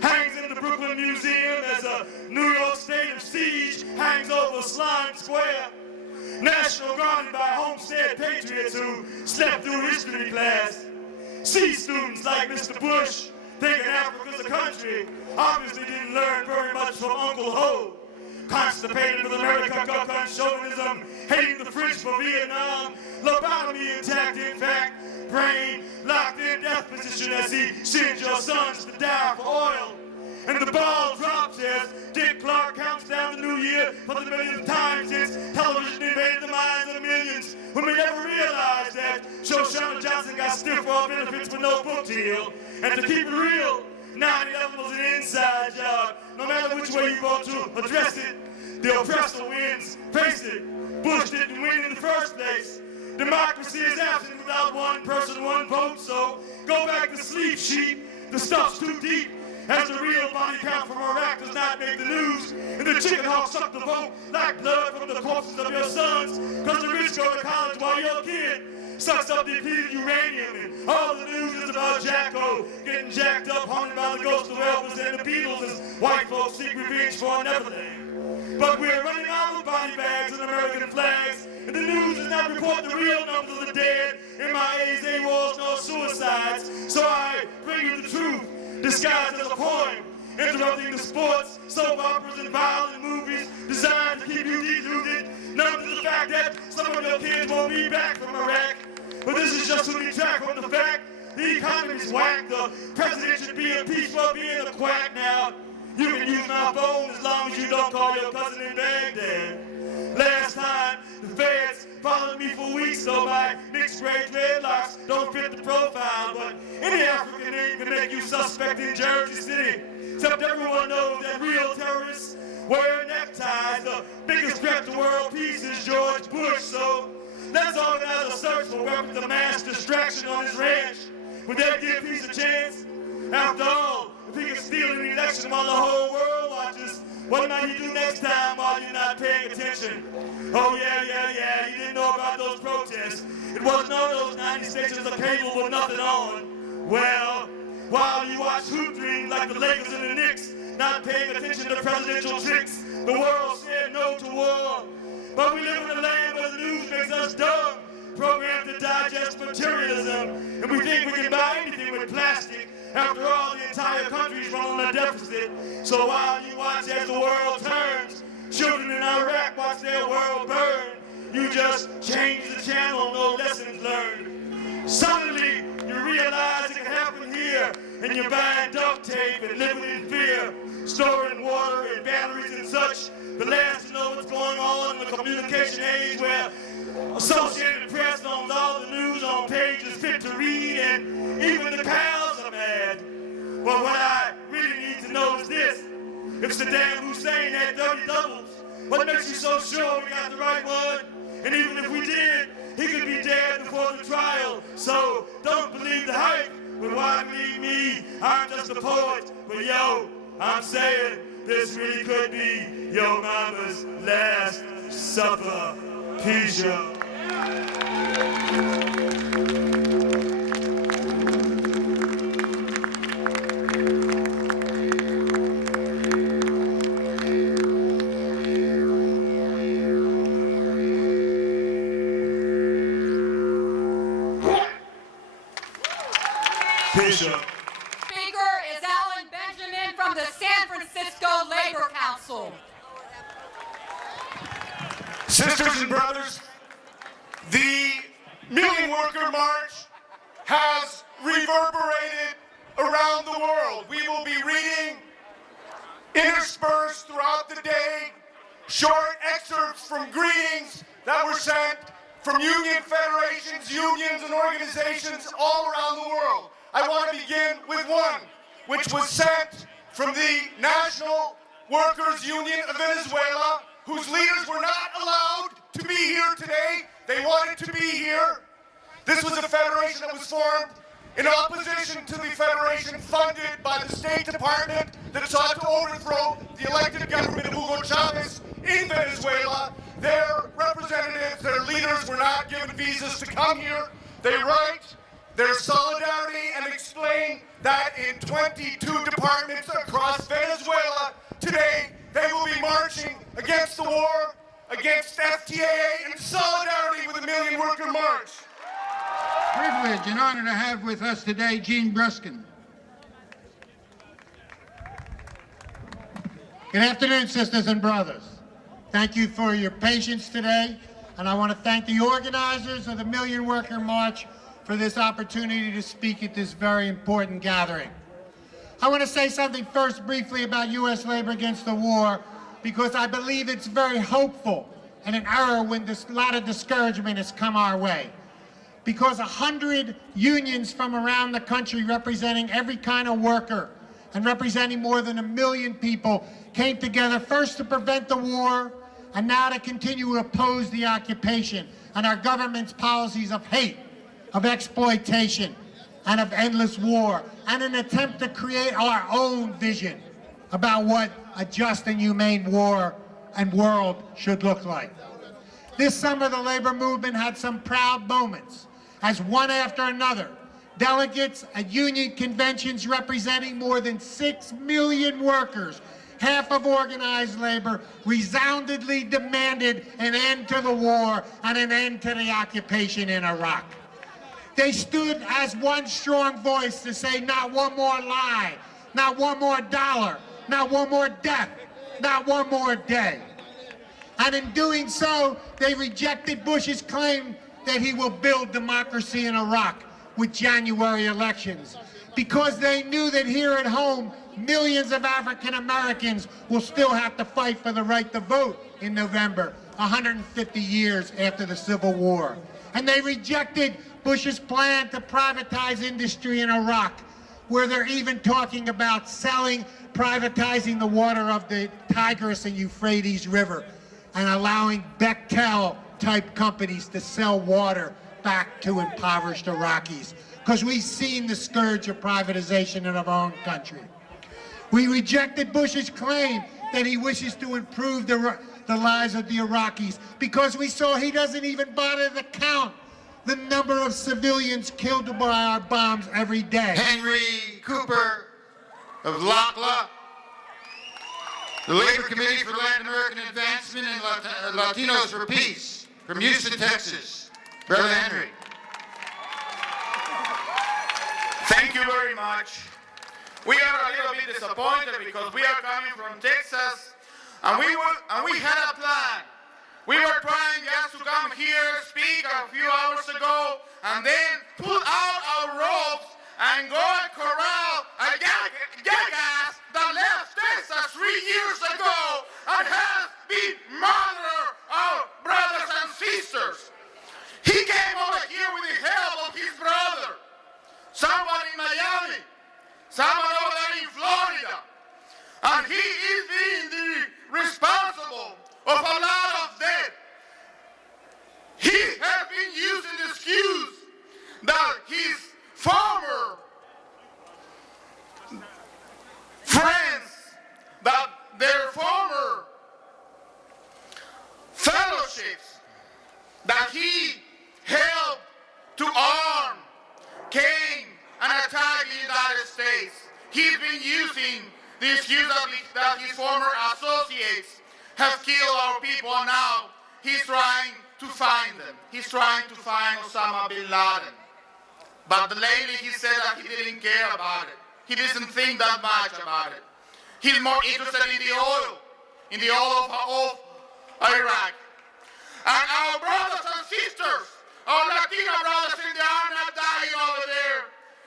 hangs in the Brooklyn Museum as a New York state of siege hangs over Slime Square. National Guarded by homestead patriots who slept through history class. C students like Mr. Bush, thinking Africa's a country, obviously didn't learn very much from Uncle Ho. Constipated with America, chauvinism, hating the French for Vietnam, lobotomy intact, in fact, brain locked in death position as he sends your sons to die for oil. And the ball drops as Dick Clark counts down the new year for the millionth time since television invaded the minds of millions. When we never realized that Shoshana Johnson got stiff raw benefits with no book deal. And to keep it real, 9/11 was an inside job. No matter which way you go to address it, the oppressor wins. Face it, Bush didn't win in the first place. Democracy is absent without one person, one vote. So go back to sleep, sheep. The stuff's too deep. As the real body count from Iraq does not make the news. And the chicken hawks suck the vote like blood from the corpses of your sons. Because the rich go to college while your kid sucks up depleted uranium. And all the news is about Jacko getting jacked up, haunted by the ghost of Elvis and the Beatles as white folks seek revenge for Neverland. But we're running out of body bags and American flags. And the news does not report the real numbers of the dead, MIAs, AWOLs, no suicides. So I bring you the truth, disguised as a poem, interrupting the sports, soap operas, and violent movies designed to keep you deluded. Numb to the fact that some of your kids won't be back from Iraq. But this is just to detract from the fact the economy's whack. The president should be impeached for being a quack. Now, you can use my phone as long as you don't call your cousin in Baghdad. Last time, the feds followed me for weeks, so my mixed gray dreadlocks don't fit the profile. But any African name can make you suspect in Jersey City. Except everyone knows that real terrorists wear neckties. The biggest threat to world peace is George Bush. So let's organize a search for weapons of mass distraction on his ranch. Would that give peace a chance? After all, if he can steal an election while the whole world watches, what might he do next time while you're not paying attention? Oh yeah, you didn't know about those protests. It wasn't on those 90 stations of cable with nothing on. Well, while you watch hoop dreams like the Lakers and the Knicks, not paying attention to presidential tricks, the world said no to war. But we live in a land where the news makes us dumb, programmed to digest materialism, and we think we can buy anything with plastic. After all, the entire country's run on a deficit. So while you watch as the world turns, children in Iraq watch their world burn. You just change the channel, no lessons learned. Suddenly, you realize it can happen here, and you're buying duct tape and living in fear, storing water and batteries and such. The last to know what's going on in the communication age where Associated Press owns all the news on pages fit to read, Saddam Hussein had 30 doubles. What makes you so sure we got the right one? And even if we did, he could be dead before the trial. So don't believe the hype, but why believe me? I'm just a poet. But yo, I'm saying this really could be your mama's last supper. Peace, yo. Speaker is Alan Benjamin from the San Francisco Labor Council. Sisters and brothers, the Million Worker March has reverberated around the world. We will be reading, interspersed throughout the day, short excerpts from greetings that were sent from union federations, unions, and organizations all around the world. I want to begin with one, which was sent from the National Workers Union of Venezuela, whose leaders were not allowed to be here today. They wanted to be here. This was a federation that was formed in opposition to the federation funded by the State Department that sought to overthrow the elected government of Hugo Chavez in Venezuela. Their representatives, their leaders were not given visas to come here. They write their solidarity and explain that in 22 departments across Venezuela today, they will be marching against the war, against FTAA, in solidarity with the Million Worker March. Privilege and honor to have with us today Gene Bruskin. Good afternoon, sisters and brothers. Thank you for your patience today, and I want to thank the organizers of the Million Worker March for this opportunity to speak at this very important gathering. I want to say something first briefly about U.S. labor against the war, because I believe it's very hopeful in an era when a lot of discouragement has come our way. Because 100 unions from around the country representing every kind of worker and representing more than 1 million people came together first to prevent the war and now to continue to oppose the occupation and our government's policies of hate, of exploitation, and of endless war, and an attempt to create our own vision about what a just and humane war and world should look like. This summer, the labor movement had some proud moments as one after another, delegates at union conventions representing more than 6 million workers, half of organized labor, resoundingly demanded an end to the war and an end to the occupation in Iraq. They stood as one strong voice to say not one more lie, not one more dollar, not one more death, not one more day. And in doing so, they rejected Bush's claim that he will build democracy in Iraq with January elections, because they knew that here at home, millions of African Americans will still have to fight for the right to vote in November, 150 years after the Civil War. And they rejected Bush's plan to privatize industry in Iraq, where they're even talking about privatizing the water of the Tigris and Euphrates River and allowing Bechtel-type companies to sell water back to impoverished Iraqis, because we've seen the scourge of privatization in our own country. We rejected Bush's claim that he wishes to improve the lives of the Iraqis, because we saw he doesn't even bother to count the number of civilians killed by our bombs every day. Henry Cooper of LACLA, the Labor Committee for Latin American Advancement and Latinos for Peace, from Houston, Texas. Brother Henry. Thank you very much. We are a little bit disappointed because we are coming from Texas, and we had a plan. We were trying just to come here, speak a few hours ago, and then pull out our ropes and go and corral a jackass that left Texas 3 years ago and has been murdered our brothers and sisters. He came over here with the help of his brother, someone in Miami, someone over there in Florida, and he is being responsible of a lot of death. He has been using the excuse that his former friends, that their former fellowships that he helped to arm came and attacked the United States. He's been using the excuse that his former associates have killed our people, and now he's trying to find them. He's trying to find Osama bin Laden. But lately he said that he didn't care about it. He doesn't think that much about it. He's more interested in the oil of Iraq. And our brothers and sisters, our Latino brothers, they are not dying over there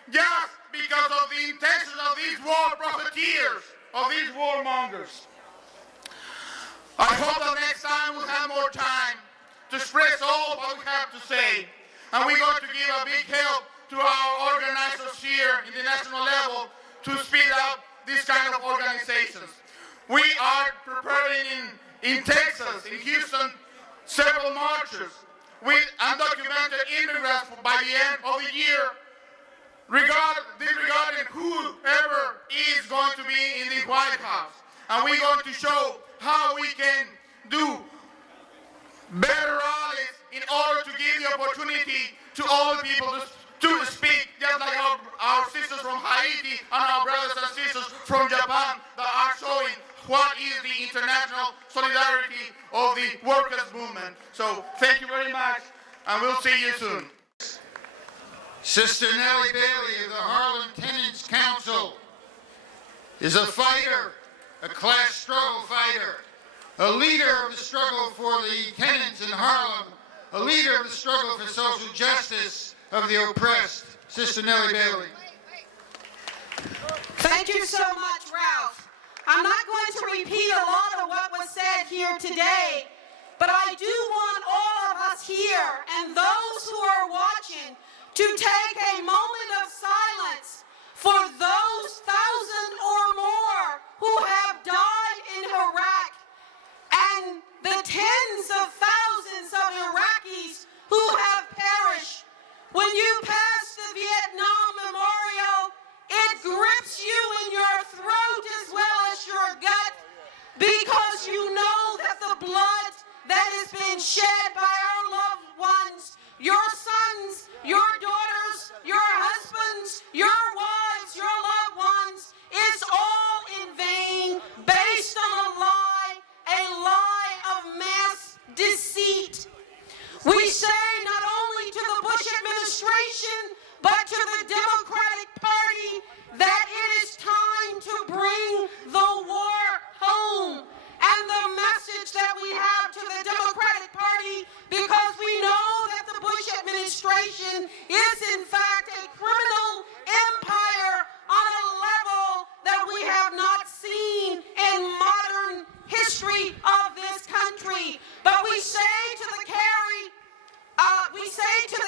just because of the intentions of these war profiteers, of these warmongers. I hope that next time we'll have more time to express all what we have to say. And we're going to give a big help to our organizers here in the national level to speed up these kind of organizations. We are preparing in Texas, in Houston, several marches with undocumented immigrants by the end of the year, regarding whoever is going to be in the White House. And we're going to show how we can do better rallies in order to give the opportunity to all the people to speak, just like our sisters from Haiti and our brothers and sisters from Japan that are showing what is the international solidarity of the workers' movement. So thank you very much, and we'll see you soon. Sister Nellie Bailey of the Harlem Tenants Council is a fighter, a class struggle fighter, a leader of the struggle for the tenants in Harlem, a leader of the struggle for social justice of the oppressed. Sister Nellie Bailey. Thank you so much, Ralph. I'm not going to repeat a lot of what was said here today, but I do want all of us here and those who are watching to take a moment of silence for those 1,000 or more who have died in Iraq and the tens of thousands of Iraqis who have perished. When you pass the Vietnam Memorial, it grips you in your throat as well as your gut, because you know that the blood that has been shed by our loved ones, your sons, your daughters, your husbands, your wives, your loved ones, is all in vain, based on a lie of mass deceit. We say not only to the Bush administration, but to the Democratic Party that it is time to bring the war home. And the message that we have to the Democratic Party, because we know that the Bush administration is in fact a criminal empire on a level that we have not seen in modern history of this country. But we say to the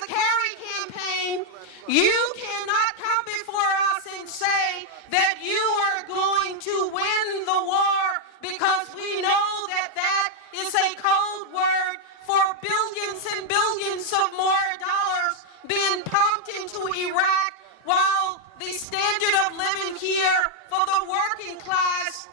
Kerry campaign, you cannot come before us and say that you are going to win the war, because we know that that is a code word for billions and billions of more dollars being pumped into Iraq, while the standard of living here for the working class,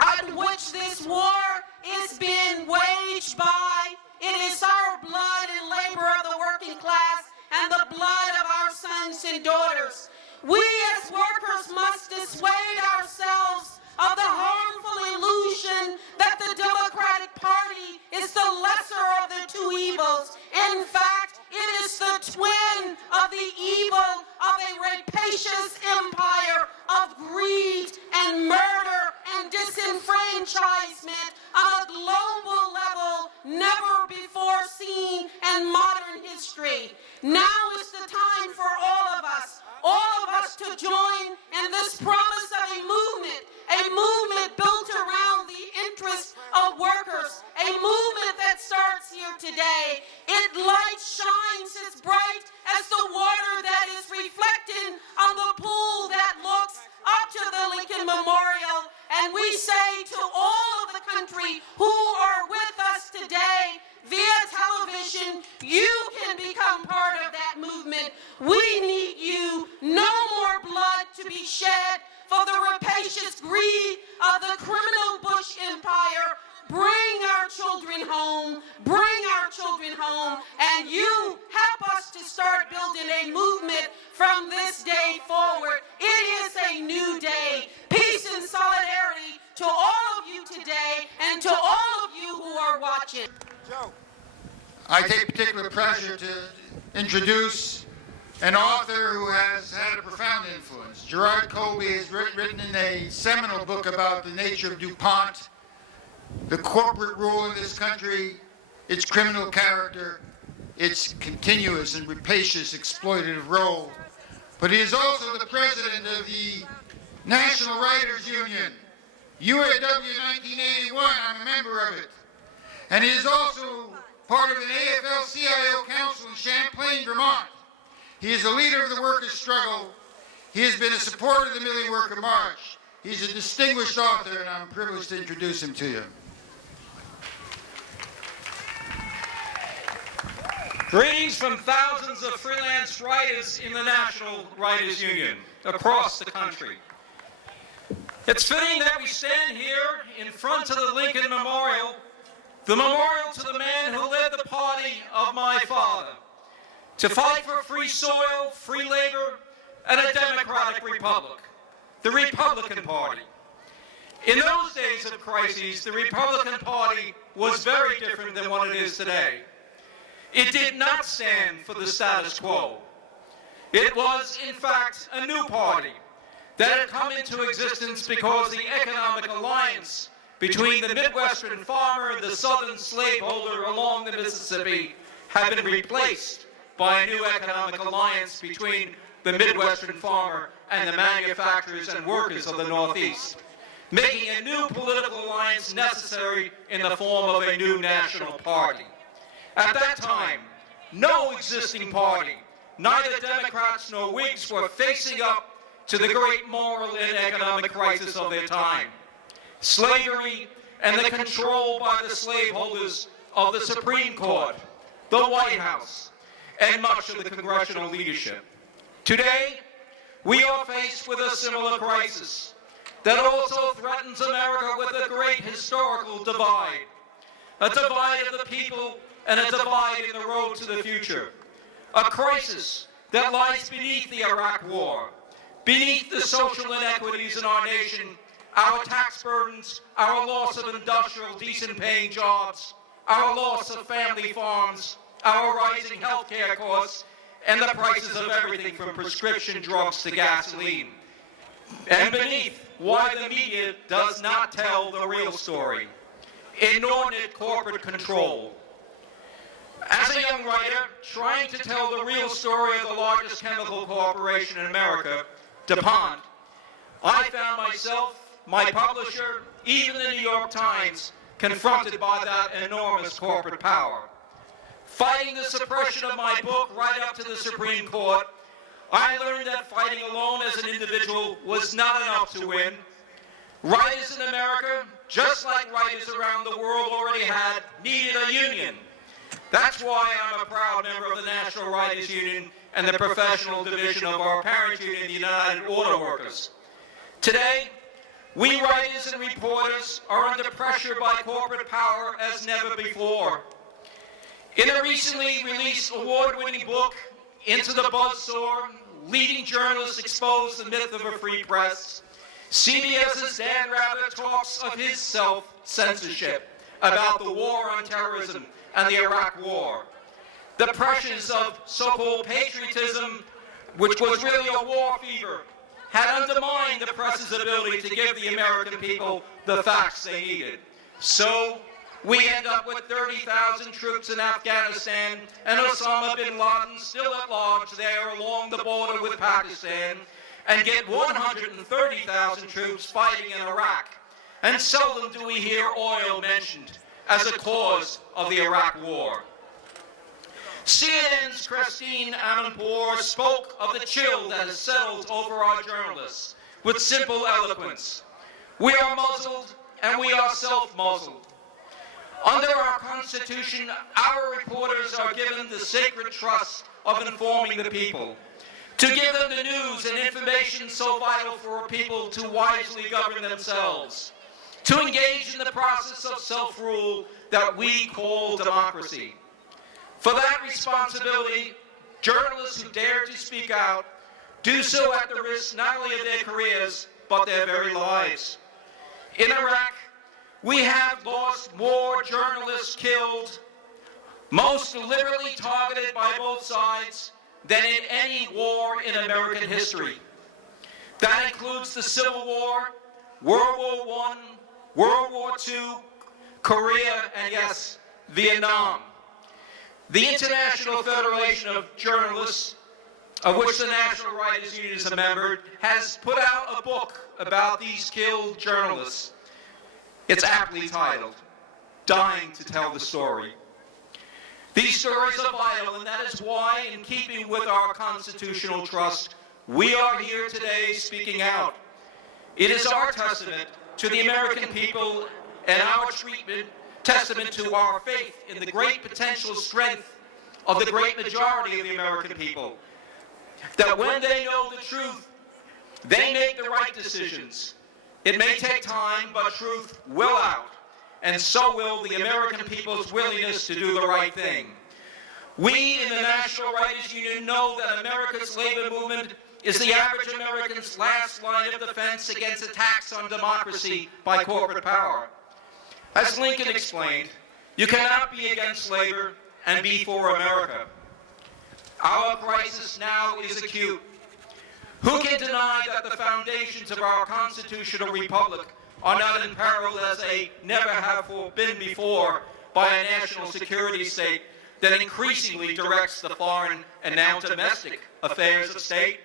on which this war is being waged by, it is our blood and labor of the working class and the blood of our sons and daughters. We as workers must dissuade ourselves of the harmful illusion that the Democratic Party is the lesser of the two evils. In fact, it is the twin of the evil of a rapacious empire of greed and murder and disenfranchisement on a global level never before seen in modern history. Now is the time for all of us to join in this promise of a movement built around the interests of workers, a movement that starts here today. It shines as bright as the water that is reflected on the pool that looks up to the Lincoln Memorial. And we say to all of the country who are with us today via television, you can become part of that movement. We need you. No more blood to be shed for the rapacious greed of the criminal Bush empire. Bring our children home. Bring our children home. And you help us to start building a movement from this day forward. It is a new day. Peace and solidarity to all of you today and to all of you who are watching. I take particular pleasure to introduce an author who has had a profound influence. Gerard Coby has written in a seminal book about the nature of DuPont, the corporate rule in this country, its criminal character, its continuous and rapacious exploitative role. But he is also the president of the National Writers Union, UAW 1981, I'm a member of it. And he is also part of an AFL-CIO council in Champlain, Vermont. He is a leader of the workers' struggle. He has been a supporter of the Million Worker March. He's a distinguished author, and I'm privileged to introduce him to you. Greetings from thousands of freelance writers in the National Writers Union across the country. It's fitting that we stand here in front of the Lincoln Memorial, the memorial to the man who led the party of my father, to fight for free soil, free labor, and a democratic republic, the Republican Party. In those days of crises, the Republican Party was very different than what it is today. It did not stand for the status quo. It was, in fact, a new party that had come into existence because the economic alliance between the Midwestern farmer and the Southern slaveholder along the Mississippi had been replaced by a new economic alliance between the Midwestern farmer and the manufacturers and workers of the Northeast, making a new political alliance necessary in the form of a new national party. At that time, no existing party, neither Democrats nor Whigs, were facing up to the great moral and economic crisis of their time: slavery and the control by the slaveholders of the Supreme Court, the White House, and much of the congressional leadership. Today, we are faced with a similar crisis that also threatens America with a great historical divide, a divide of the people and a divide in the road to the future, a crisis that lies beneath the Iraq War, beneath the social inequities in our nation, our tax burdens, our loss of industrial, decent-paying jobs, our loss of family farms, our rising health care costs, and the prices of everything from prescription drugs to gasoline. And beneath why the media does not tell the real story: inordinate corporate control. As a young writer, trying to tell the real story of the largest chemical corporation in America, DuPont, I found myself, my publisher, even the New York Times, confronted by that enormous corporate power. Fighting the suppression of my book right up to the Supreme Court, I learned that fighting alone as an individual was not enough to win. Writers in America, just like writers around the world already had, needed a union. That's why I'm a proud member of the National Writers Union and the professional division of our parent union, the United Auto Workers. Today, we writers and reporters are under pressure by corporate power as never before. In a recently released award-winning book, Into the Buzzsaw, leading journalists expose the myth of a free press, CBS's Dan Rather talks of his self-censorship about the war on terrorism and the Iraq War. The pressures of so-called patriotism, which was really a war fever, had undermined the press's ability to give the American people the facts they needed. So we end up with 30,000 troops in Afghanistan and Osama bin Laden still at large there along the border with Pakistan, and get 130,000 troops fighting in Iraq. And seldom do we hear oil mentioned as a cause of the Iraq War. CNN's Christine Amanpour spoke of the chill that has settled over our journalists with simple eloquence. We are muzzled and we are self-muzzled. Under our Constitution, our reporters are given the sacred trust of informing the people, to give them the news and information so vital for people to wisely govern themselves, to engage in the process of self-rule that we call democracy. For that responsibility, journalists who dare to speak out do so at the risk not only of their careers, but their very lives. In Iraq, we have lost more journalists killed, most deliberately targeted by both sides, than in any war in American history. That includes the Civil War, World War I, World War II, Korea, and yes, Vietnam. The International Federation of Journalists, of which the National Writers Union is a member, has put out a book about these killed journalists. It's aptly titled, Dying to Tell the Story. These stories are vital, and that is why, in keeping with our constitutional trust, we are here today speaking out. It is our testament to the American people and our testament to our faith in the great potential strength of the great majority of the American people, that when they know the truth, they make the right decisions. It may take time, but truth will out, and so will the American people's willingness to do the right thing. We in the National Writers Union know that America's labor movement is the average American's last line of defense against attacks on democracy by corporate power. As Lincoln explained, you cannot be against labor and be for America. Our crisis now is acute. Who can deny that the foundations of our constitutional republic are not in peril as they never have been before by a national security state that increasingly directs the foreign and now domestic affairs of state?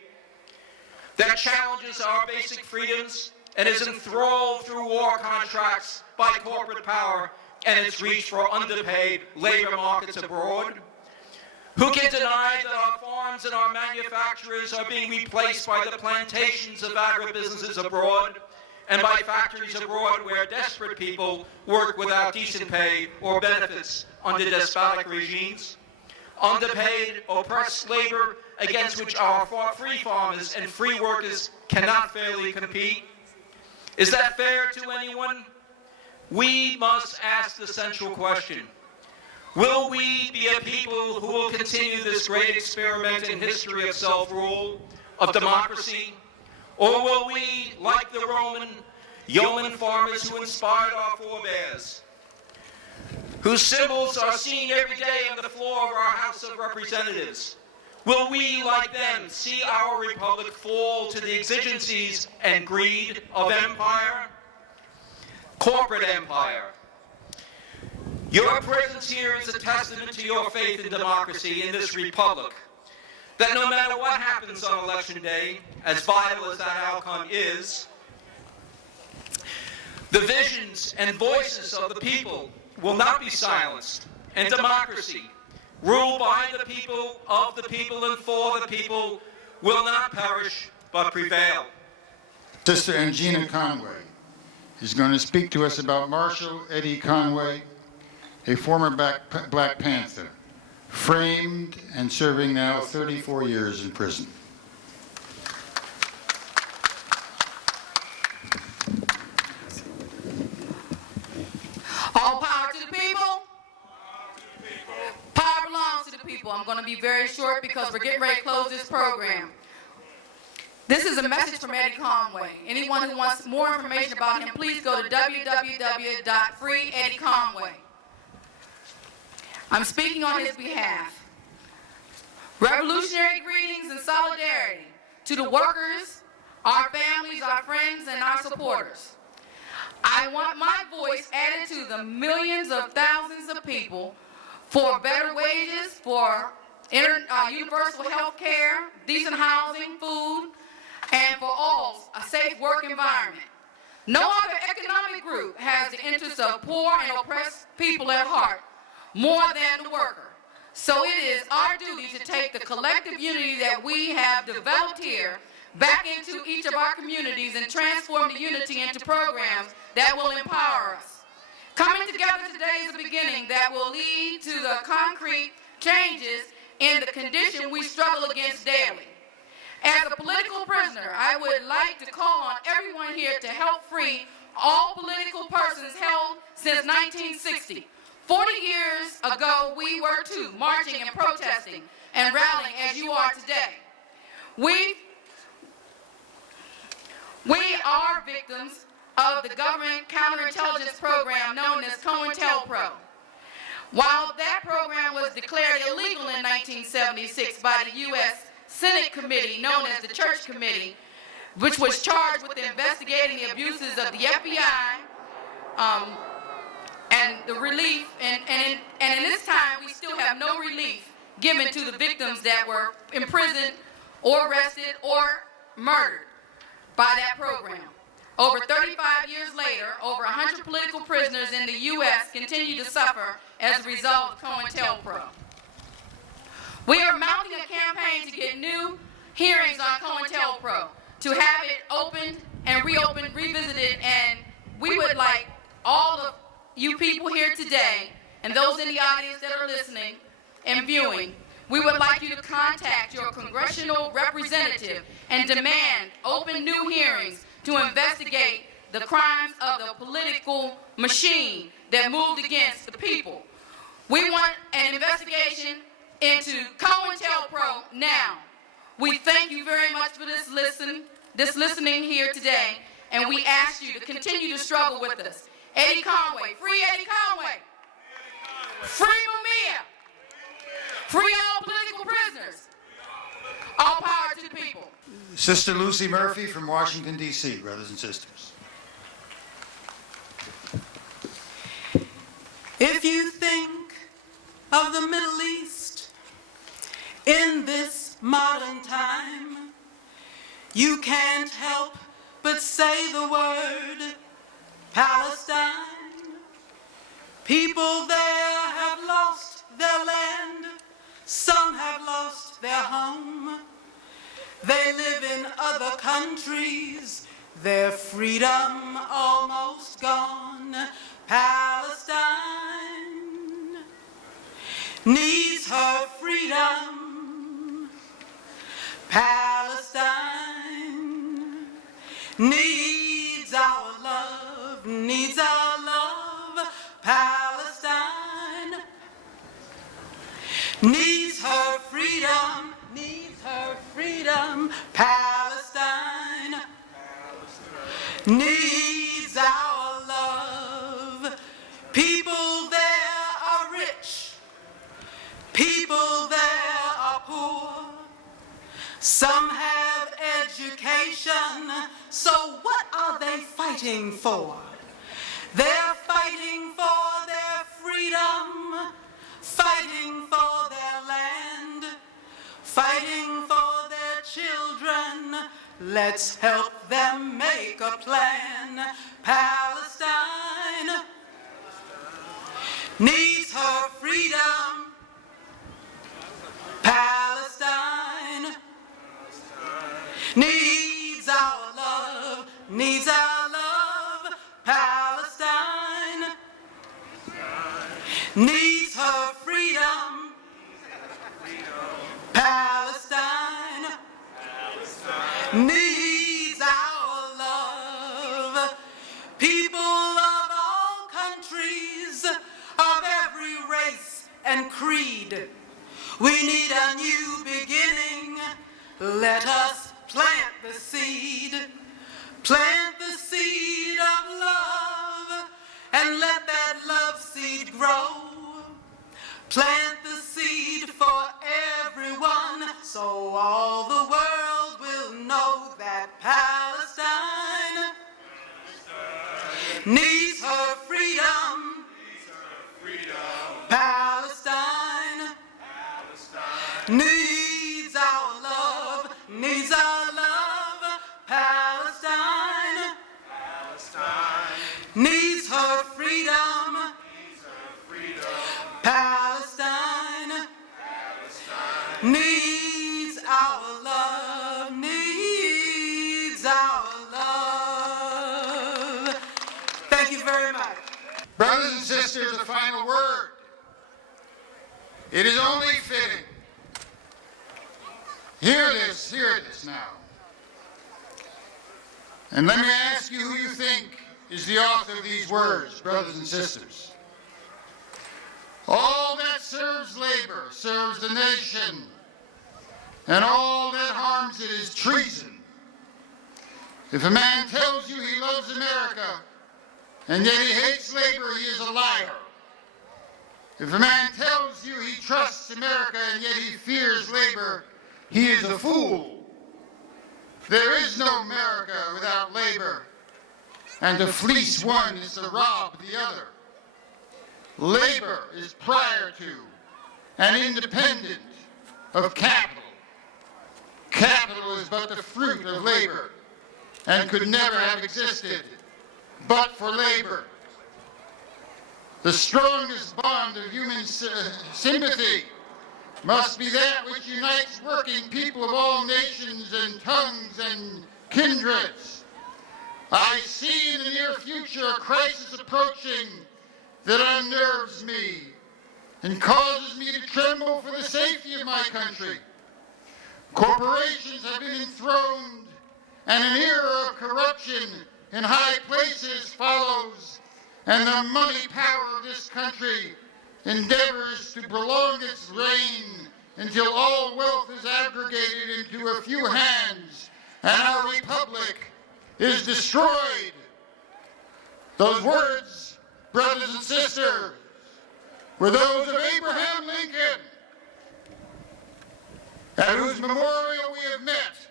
That challenges our basic freedoms and is enthralled through war contracts by corporate power and its reach for underpaid labor markets abroad? Who can deny that our farms and our manufacturers are being replaced by the plantations of agribusinesses abroad and by factories abroad where desperate people work without decent pay or benefits under despotic regimes? Underpaid, oppressed labor against which our free farmers and free workers cannot fairly compete? Is that fair to anyone? We must ask the central question. Will we be a people who will continue this great experiment in history of self-rule, of democracy? Or will we, like the Roman yeoman farmers who inspired our forebears, whose symbols are seen every day on the floor of our House of Representatives, will we, like them, see our republic fall to the exigencies and greed of empire? Corporate empire. Your presence here is a testament to your faith in democracy in this republic, that no matter what happens on Election Day, as vital as that outcome is, the visions and voices of the people will not be silenced, and democracy, ruled by the people, of the people, and for the people, will not perish but prevail. Sister Angina Conway is going to speak to us about Marshall Eddie Conway, a former Black Panther, framed and serving now 34 years in prison. All power to the people. Power belongs to the people. I'm going to be very short because we're getting ready to close this program. This is a message from Eddie Conway. Anyone who wants more information about him, please go to www.freeeddieconway. I'm speaking on his behalf. Revolutionary greetings and solidarity to the workers, our families, our friends, and our supporters. I want my voice added to the millions of thousands of people for better wages, for universal health care, decent housing, food, and for all, a safe work environment. No other economic group has the interests of poor and oppressed people at heart more than the worker. So it is our duty to take the collective unity that we have developed here, back into each of our communities and transform the unity into programs that will empower us. Coming together today is a beginning that will lead to the concrete changes in the condition we struggle against daily. As a political prisoner, I would like to call on everyone here to help free all political persons held since 1960. 40 years ago, we were too, marching and protesting and rallying as you are today. We are victims of the government counterintelligence program known as COINTELPRO. While that program was declared illegal in 1976 by the U.S. Senate committee known as the Church Committee, which was charged with investigating the abuses of the FBI and the relief, and in this time we still have no relief given to the victims that were imprisoned or arrested or murdered by that program. Over 35 years later, over 100 political prisoners in the U.S. continue to suffer as a result of COINTELPRO. We are mounting a campaign to get new hearings on COINTELPRO, to have it opened and reopened, revisited, and we would like all of you people here today, and those in the audience that are listening and viewing, we would like you to contact your congressional representative and demand open new hearings to investigate the crimes of the political machine that moved against the people. We want an investigation into COINTELPRO now. We thank you very much for this listening here today, and we ask you to continue to struggle with us. Eddie Conway, free Eddie Conway. Free Mumia. Free all political prisoners. All power to the people. Sister Lucy Murphy from Washington, D.C., brothers and sisters. If you think of the Middle East in this modern time, you can't help but say the word Palestine. People there have lost their land, some have lost their home. They live in other countries, their freedom almost gone. Palestine needs her freedom. Palestine needs our love, needs our love. Palestine needs her freedom, needs her freedom. Palestine needs our love. People there are rich, people there are poor. Some have education, so what are they fighting for? They're fighting for their freedom, fighting for their land, fighting for their children. Let's help them make a plan. Palestine needs her freedom. Palestine needs our love, needs our love. Palestine needs her freedom. Palestine needs our love. People of all countries, of every race and creed, we need a new beginning. Let us plant the seed of love, and let that love seed grow. Plant the seed for everyone, so all the world will know that Palestine needs her freedom. Palestine needs our love, needs our love. Palestine needs her freedom. Palestine needs our love, needs Brothers and sisters, a final word. It is only fitting. Hear this now. And let me ask you who you think is the author of these words, brothers and sisters. All that serves labor serves the nation, and all that harms it is treason. If a man tells you he loves America, and yet he hates labor, he is a liar. If a man tells you he trusts America, and yet he fears labor, he is a fool. There is no America without labor, and to fleece one is to rob the other. Labor is prior to and independent of capital. Capital is but the fruit of labor and could never have existed but for labor. The strongest bond of human sympathy must be that which unites working people of all nations and tongues and kindreds. I see in the near future a crisis approaching that unnerves me and causes me to tremble for the safety of my country. Corporations have been enthroned, and an era of corruption in high places follows, and the money power of this country endeavors to prolong its reign until all wealth is aggregated into a few hands and our republic is destroyed. Those words, brothers and sisters, were those of Abraham Lincoln, at whose memorial we have met.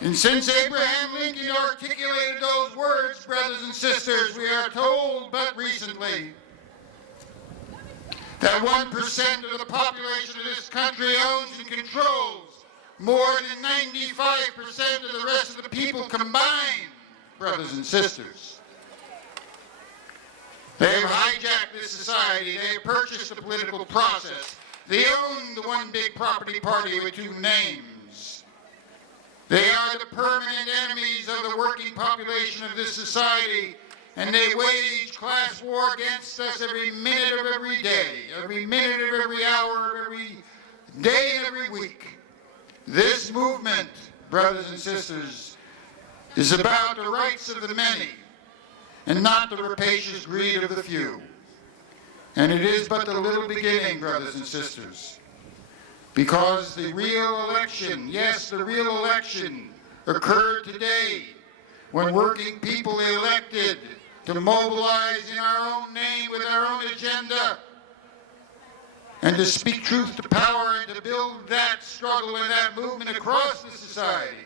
And since Abraham Lincoln articulated those words, brothers and sisters, we are told but recently that 1% of the population of this country owns and controls more than 95% of the rest of the people combined, brothers and sisters. They have hijacked this society. They have purchased the political process. They own the one big property party with two names. They are the permanent enemies of the working population of this society, and they wage class war against us every minute of every day, every minute of every hour of every day and every week. This movement, brothers and sisters, is about the rights of the many and not the rapacious greed of the few. And it is but the little beginning, brothers and sisters, because the real election, yes, the real election occurred today when working people elected to mobilize in our own name with our own agenda and to speak truth to power and to build that struggle and that movement across the society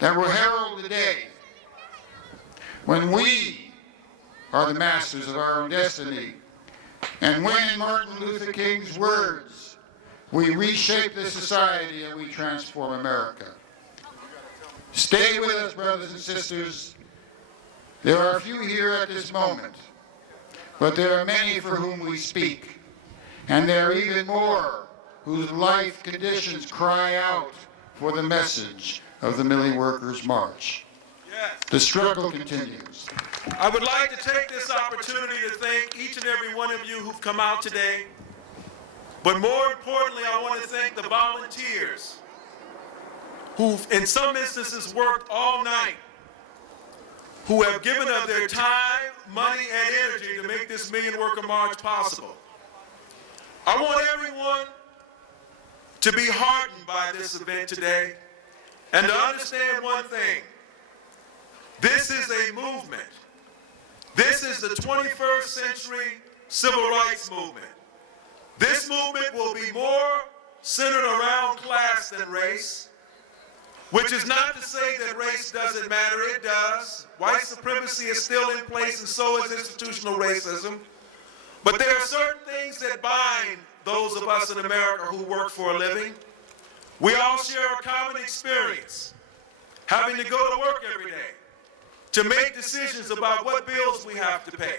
that will herald the day when we are the masters of our own destiny, and when, in Martin Luther King's words, we reshape the society and we transform America. Stay with us, brothers and sisters. There are a few here at this moment, but there are many for whom we speak, and there are even more whose life conditions cry out for the message of the Million Workers' March. The struggle continues. I would like to take this opportunity to thank each and every one of you who've come out today. But more importantly, I want to thank the volunteers who've, in some instances, worked all night, who have given up their time, money, and energy to make this Million Worker March possible. I want everyone to be heartened by this event today and to understand one thing. This is a movement. This is the 21st century civil rights movement. This movement will be more centered around class than race, which is not to say that race doesn't matter. It does. White supremacy is still in place, and so is institutional racism. But there are certain things that bind those of us in America who work for a living. We all share a common experience, having to go to work every day to make decisions about what bills we have to pay,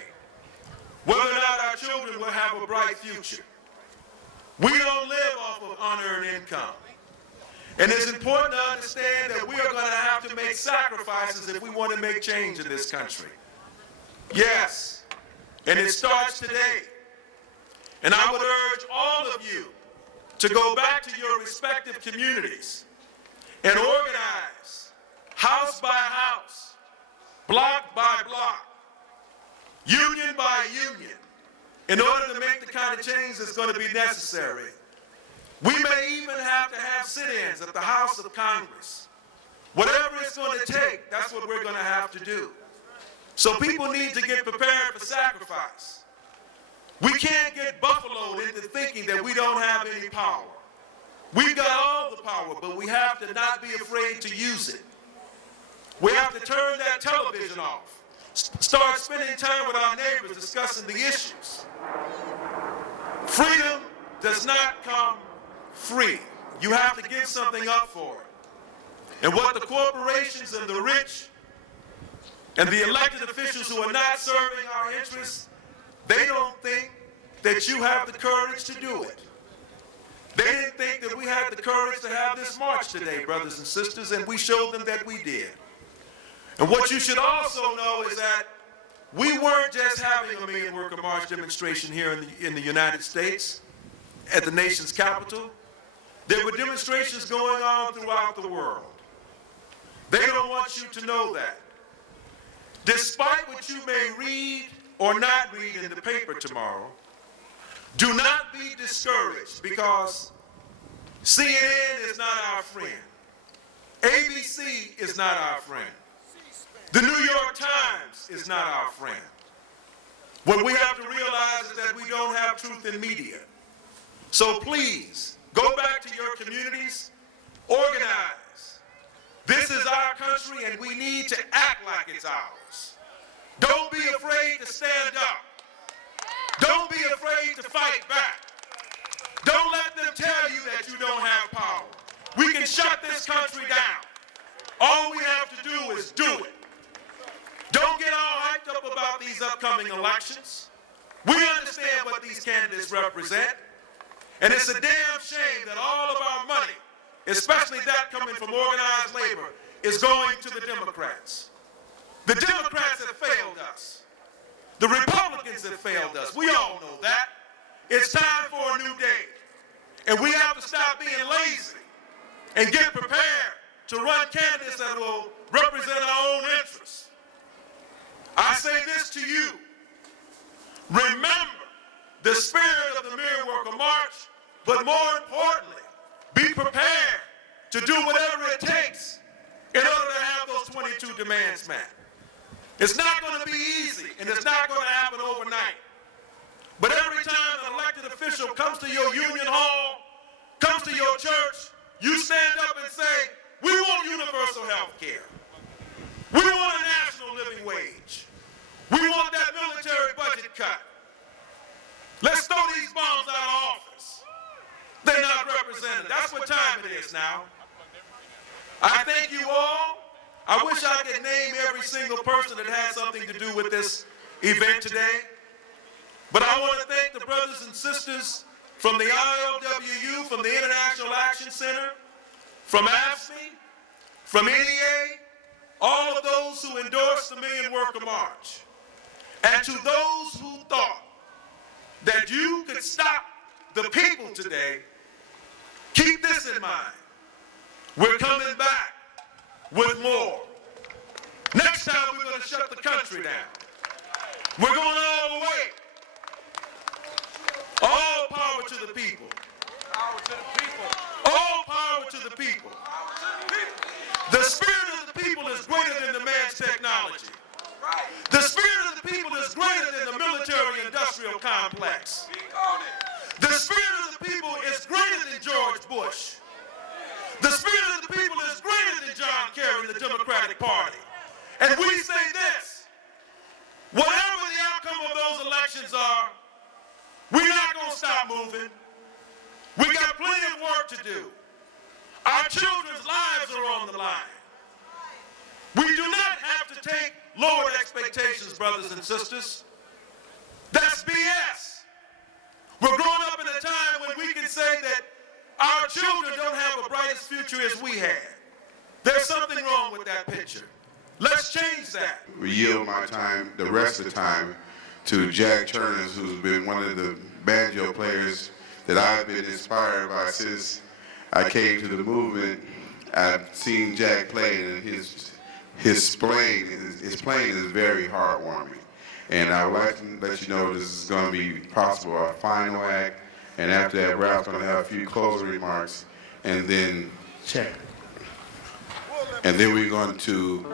whether or not our children will have a bright future. We don't live off of unearned income. And it's important to understand that we are going to have to make sacrifices if we want to make change in this country. Yes, and it starts today. And I would urge all of you to go back to your respective communities and organize house by house, block by block, union by union, in order to make the kind of change that's going to be necessary. We may even have to have sit-ins at the House of Congress. Whatever it's going to take, that's what we're going to have to do. So people need to get prepared for sacrifice. We can't get buffaloed into thinking that we don't have any power. We've got all the power, but we have to not be afraid to use it. We have to turn that television off. Start spending time with our neighbors discussing the issues. Freedom does not come free. You have to give something up for it. And what the corporations and the rich and the elected officials who are not serving our interests, they don't think that you have the courage to do it. They didn't think that we had the courage to have this march today, brothers and sisters, and we showed them that we did. And what you should also know is that we weren't just having a Million Worker March demonstration here in the United States, at the nation's capital. There were demonstrations going on throughout the world. They don't want you to know that. Despite what you may read or not read in the paper tomorrow, do not be discouraged, because CNN is not our friend. ABC is not our friend. The New York Times is not our friend. What we have to realize is that we don't have truth in media. So please, go back to your communities, organize. This is our country and we need to act like it's ours. Don't be afraid to stand up. Don't be afraid to fight back. Don't let them tell you that you don't have power. We can shut this country down. All we have to do is do it. Don't get all hyped up about these upcoming elections. We understand what these candidates represent. And it's a damn shame that all of our money, especially that coming from organized labor, is going to the Democrats. The Democrats have failed us. The Republicans have failed us. We all know that. It's time for a new day. And we have to stop being lazy and get prepared to run candidates that will represent our own interests. I say this to you. Remember the spirit of the Million Worker March, but more importantly, be prepared to do whatever it takes in order to have those 22 demands met. It's not going to be easy, and it's not going to happen overnight. But every time an elected official comes to your union hall, comes to your church, you stand up and say, we want universal health care. We want a national living wage. We want that military budget cut. Let's throw these bombs out of office. They're not represented. That's what time it is now. I thank you all. I wish I could name every single person that had something to do with this event today. But I want to thank the brothers and sisters from the ILWU, from the International Action Center, from AFSCME, from NEA, all of those who endorsed the Million Worker March. And to those who thought that you could stop the people today, keep this in mind. We're coming back with more. Next time we're going to shut the country down. We're going all the way. All power to the people. Power to the people. All power to the people. Power to the people. The spirit of the people is greater than the man's technology. The spirit of the people is greater than the military-industrial complex. The spirit of the people is greater than George Bush. The spirit of the people is greater than John Kerry and the Democratic Party. And we say this, whatever the outcome of those elections are, we're not going to stop moving. We got plenty of work to do. Our children's lives are on the line. We do not have to take lowered expectations, brothers and sisters. That's BS. We're growing up in a time when we can say that our children don't have a bright as future as we had. There's something wrong with that picture. Let's change that. We yield my time, the rest of the time, to Jack Chernos, who's been one of the banjo players that I've been inspired by since I came to the movement. I've seen Jack play, and his playing is very heartwarming. And I would like to let you know this is going to be possible, our final act, and after that, Ralph's going to have a few closing remarks, and then we're going to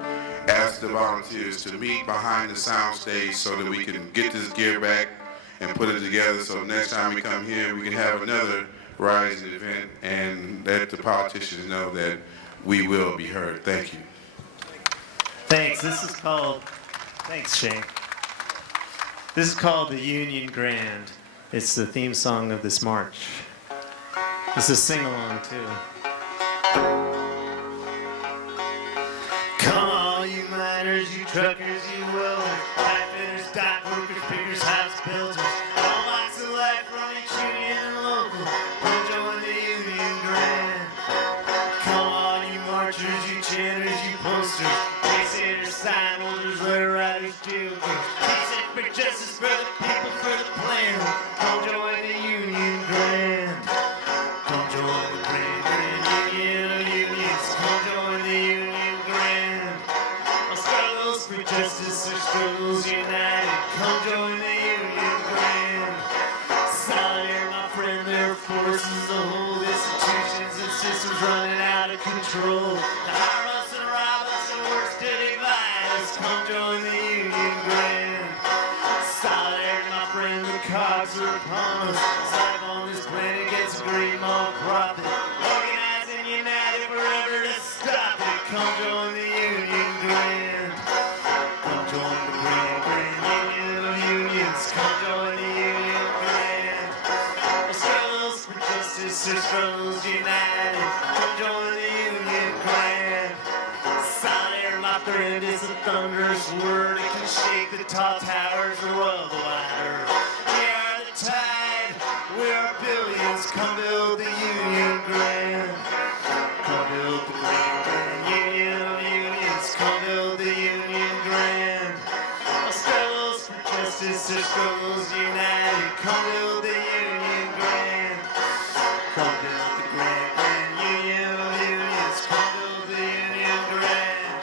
ask the volunteers to meet behind the sound stage so that we can get this gear back and put it together, so next time we come here, we can have another rising event and let the politicians know that we will be heard. Thank you. Thanks. Thanks, Shane. This is called the Union Grand. It's the theme song of this march. This is sing-along, too. Come on, you miners, you truckers, you welders, pipefitters, dock workers, pickers, house builders, all walks of life, ranch, union, and local, come join the Union Grand. Come on, you marchers, you chanters, you posters, pace-hitters, sign holders, letter writers, jailbirds, peace and for justice for the people, for the plan. Come join the Union Grand. Come join the grand union of unions. Come join the Union Grand. Our struggles for justice are struggles united. Come join the Union Grand. Solidarity, my friend, there are forces to hold institutions and systems running out of control. To harm us and rob us and worse to divide us. Come join the Union Grand. Solidarity, my friend, the cogs are upon us. Life on this planet gets great, more profit. Organized and united forever to stop it. Come join the Union Grand. Come join the grand union of unions. Come join the Union Grand. Our struggles for justice are struggles united. Come join the Union Grand. Solidarity, my friend, is a thunderous word. It can shake the tall towers or roll the wide earth. We are the tide, we are billions. Come build the Union Grand. Come build the grand union of unions. Come build the Union Grand. Our struggles for justice are struggles united. Come build the Union Grand. Come build the grand union of unions. Come build the Union Grand.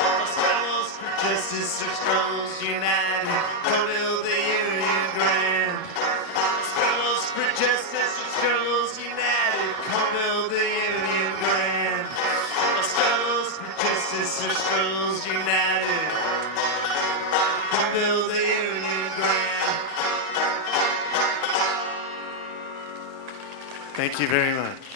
Our struggles for justice are struggles united. Come build the Union Grand. Struggles for justice are struggles united. Come build the Union Grand. Our struggles for justice are struggles united. Come build the Union Grand. Thank you very much.